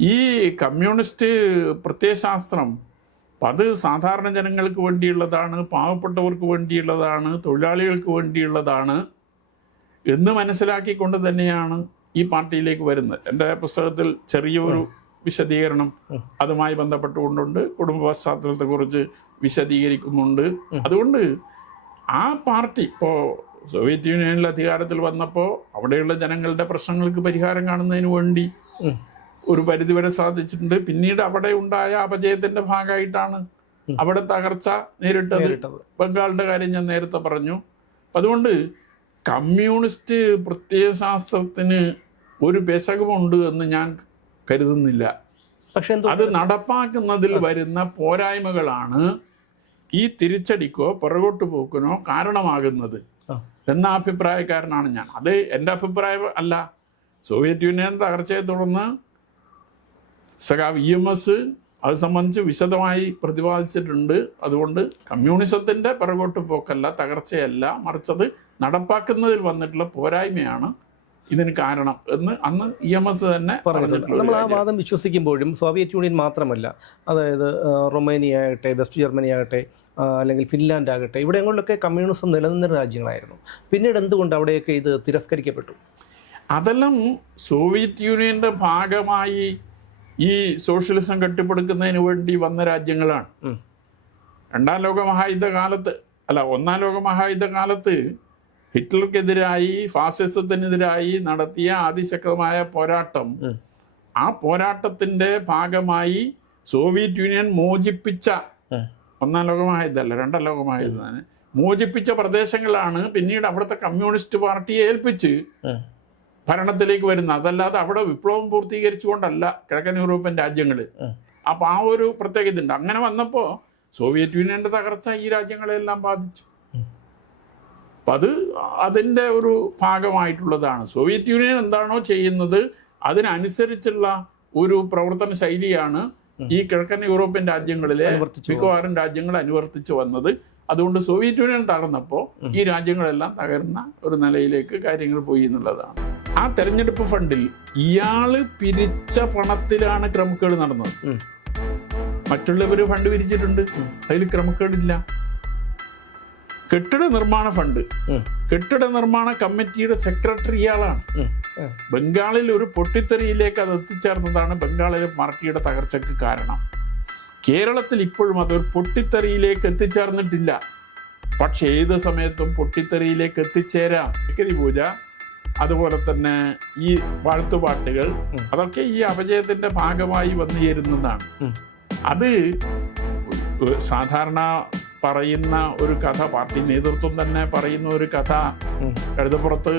ഈ കമ്മ്യൂണിസ്റ്റ് പ്രത്യയശാസ്ത്രം അത് സാധാരണ ജനങ്ങൾക്ക് വേണ്ടിയുള്ളതാണ്, പാവപ്പെട്ടവർക്ക് വേണ്ടിയുള്ളതാണ്, തൊഴിലാളികൾക്ക് വേണ്ടിയുള്ളതാണ് എന്ന് മനസ്സിലാക്കിക്കൊണ്ട് തന്നെയാണ് ഈ പാർട്ടിയിലേക്ക് വരുന്നത്. എൻ്റെ പുസ്തകത്തിൽ ചെറിയൊരു വിശദീകരണം അതുമായി ബന്ധപ്പെട്ടുകൊണ്ടുണ്ട്. കുടുംബ പശ്ചാത്തലത്തെക്കുറിച്ച് വിശദീകരിക്കുന്നുണ്ട്. അതുകൊണ്ട് ആ പാർട്ടി ഇപ്പോൾ സോവിയറ്റ് യൂണിയനിൽ അധികാരത്തിൽ വന്നപ്പോൾ അവിടെയുള്ള ജനങ്ങളുടെ പ്രശ്നങ്ങൾക്ക് പരിഹാരം കാണുന്നതിന് വേണ്ടി ഒരു പരിധിവരെ സാധിച്ചിട്ടുണ്ട്. പിന്നീട് അവിടെ ഉണ്ടായ അപജയത്തിന്റെ ഭാഗമായിട്ടാണ് അവിടെ തകർച്ച നേരിട്ടത്. ബംഗാളിന്റെ കാര്യം ഞാൻ നേരത്തെ പറഞ്ഞു. അതുകൊണ്ട് കമ്മ്യൂണിസ്റ്റ് പ്രത്യയശാസ്ത്രത്തിന് ഒരു പെശകമുണ്ട് എന്ന് ഞാൻ കരുതുന്നില്ല. പക്ഷെ അത് നടപ്പാക്കുന്നതിൽ വരുന്ന പോരായ്മകളാണ് ഈ തിരിച്ചടിക്കോ പുറകോട്ട് പോക്കിനോ കാരണമാകുന്നത് എന്ന അഭിപ്രായക്കാരനാണ് ഞാൻ. അത് എൻ്റെ അഭിപ്രായം അല്ല. സോവിയറ്റ് യൂണിയൻ തകർച്ചയെ തുടർന്ന് സഖാവ് EMS അത് സംബന്ധിച്ച് വിശദമായി പ്രതിപാദിച്ചിട്ടുണ്ട്. അതുകൊണ്ട് കമ്മ്യൂണിസത്തിൻ്റെ പിറകോട്ട് പോക്കല്ല, തകർച്ചയല്ല, മറിച്ചത് നടപ്പാക്കുന്നതിൽ വന്നിട്ടുള്ള പോരായ്മയാണ് ഇതിന് കാരണം എന്ന് അന്ന് EMS തന്നെ പറഞ്ഞിട്ടുണ്ട്. നമ്മൾ ആ വാദം വിശ്വസിക്കുമ്പോഴും സോവിയറ്റ് യൂണിയൻ മാത്രമല്ല, അതായത് റൊമേനിയ ആകട്ടെ, വെസ്റ്റ് ജർമ്മനി ആകട്ടെ, അല്ലെങ്കിൽ ഫിൻലാൻഡ് ആകട്ടെ, ഇവിടെങ്ങളിലൊക്കെ കമ്മ്യൂണിസം നിലനിന്ന രാജ്യങ്ങളായിരുന്നു. പിന്നീട് എന്തുകൊണ്ട് അവിടെയൊക്കെ ഇത് തിരസ്കരിക്കപ്പെട്ടു? അതെല്ലാം സോവിയറ്റ് യൂണിയൻ്റെ ഭാഗമായി ഈ സോഷ്യലിസം കെട്ടിപ്പടുക്കുന്നതിന് വേണ്ടി വന്ന രാജ്യങ്ങളാണ്. ഒന്നാം ലോകമഹായുദ്ധ കാലത്ത് ഹിറ്റ്ലർക്കെതിരായി ഫാസിസത്തിനെതിരായി നടത്തിയ അതിശക്തമായ പോരാട്ടം, ആ പോരാട്ടത്തിൻ്റെ ഭാഗമായി സോവിയറ്റ് യൂണിയൻ മോചിപ്പിച്ച, ഒന്നാം ലോകമഹായുദ്ധമല്ല രണ്ടാം ലോകമഹായുദ്ധം, മോചിപ്പിച്ച പ്രദേശങ്ങളാണ് പിന്നീട് അവിടുത്തെ കമ്മ്യൂണിസ്റ്റ് പാർട്ടിയെ ഏൽപ്പിച്ച് ഭരണത്തിലേക്ക് വരുന്നത്. അതല്ലാതെ അവിടെ വിപ്ലവം പൂർത്തീകരിച്ചുകൊണ്ടല്ല കിഴക്കൻ യൂറോപ്യൻ രാജ്യങ്ങൾ. അപ്പോൾ ആ ഒരു പ്രത്യേകത ഉണ്ട്. അങ്ങനെ വന്നപ്പോൾ സോവിയറ്റ് യൂണിയൻ്റെ തകർച്ച ഈ രാജ്യങ്ങളെല്ലാം ബാധിച്ചു. അപ്പം അത് അതിൻ്റെ ഒരു ഭാഗമായിട്ടുള്ളതാണ്. സോവിയറ്റ് യൂണിയൻ എന്താണോ ചെയ്യുന്നത് അതിനനുസരിച്ചുള്ള ഒരു പ്രവർത്തന ശൈലിയാണ് ഈ കിഴക്കൻ യൂറോപ്യൻ രാജ്യങ്ങളിലെ മിക്കവാറും രാജ്യങ്ങൾ അനുവർത്തിച്ച് വന്നത്. അതുകൊണ്ട് സോവിയറ്റ് യൂണിയൻ തകർന്നപ്പോൾ ഈ രാജ്യങ്ങളെല്ലാം തകർന്ന ഒരു നിലയിലേക്ക് കാര്യങ്ങൾ പോയി എന്നുള്ളതാണ്. ആ തെരഞ്ഞെടുപ്പ് ഫണ്ടിൽ ഇയാള് പിരിച്ച പണത്തിലാണ് ക്രമക്കേട് നടന്നത്. മറ്റുള്ളവർ ഫണ്ട് പിരിച്ചിട്ടുണ്ട്, അതിൽ ക്രമക്കേടില്ല. കെട്ടിട നിർമ്മാണ ഫണ്ട്, കെട്ടിട നിർമ്മാണ കമ്മിറ്റിയുടെ സെക്രട്ടറി ഇയാളാണ്. ബംഗാളിൽ ഒരു പൊട്ടിത്തെറിയിലേക്ക് അത് എത്തിച്ചേർന്നതാണ് ബംഗാളിലെ പാർട്ടിയുടെ തകർച്ചയ്ക്ക് കാരണം. കേരളത്തിൽ ഇപ്പോഴും അതൊരു പൊട്ടിത്തെറിയിലേക്ക് എത്തിച്ചേർന്നിട്ടില്ല. പക്ഷെ ഏത് സമയത്തും പൊട്ടിത്തെറിയിലേക്ക് എത്തിച്ചേരാം. ലക്കിടി പൂജ, അതുപോലെ തന്നെ ഈ വാഴ്ത്തുപാട്ടുകൾ, അതൊക്കെ ഈ അപജയത്തിന്റെ ഭാഗമായി വന്നു ചേരുന്നതാണ്. അത് സാധാരണ പറയുന്ന ഒരു കഥ, പാർട്ടി നേതൃത്വം തന്നെ പറയുന്ന ഒരു കഥ, കഴുതപ്പുറത്ത്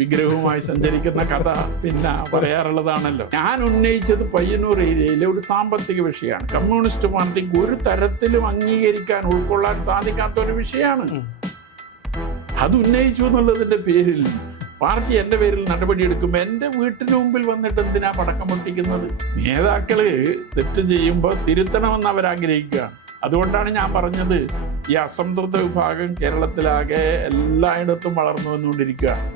വിഗ്രഹവുമായി സഞ്ചരിക്കുന്ന കഥ പിന്നെ പറയാറുള്ളതാണല്ലോ. ഞാൻ ഉന്നയിച്ചത് പയ്യന്നൂർ ഏരിയയിലെ ഒരു സാമ്പത്തിക വിഷയമാണ്. കമ്മ്യൂണിസ്റ്റ് പാർട്ടിക്ക് ഒരു തരത്തിലും അംഗീകരിക്കാൻ, ഉൾക്കൊള്ളാൻ സാധിക്കാത്ത ഒരു വിഷയമാണ്. അത് ഉന്നയിച്ചു എന്നുള്ളതിന്റെ പേരിൽ പാർട്ടി എൻ്റെ പേരിൽ നടപടിയെടുക്കുമ്പോൾ എൻ്റെ വീട്ടിന് മുമ്പിൽ വന്നിട്ട് എന്തിനാ പടക്കം പൊട്ടിക്കുന്നത്? നേതാക്കള് തെറ്റ് ചെയ്യുമ്പോൾ തിരുത്തണമെന്ന് അവരാഗ്രഹിക്കുകയാണ്. അതുകൊണ്ടാണ് ഞാൻ പറഞ്ഞത്, ഈ അസംതൃപ്ത വിഭാഗം കേരളത്തിലാകെ എല്ലായിടത്തും വളർന്നു വന്നുകൊണ്ടിരിക്കുകയാണ്.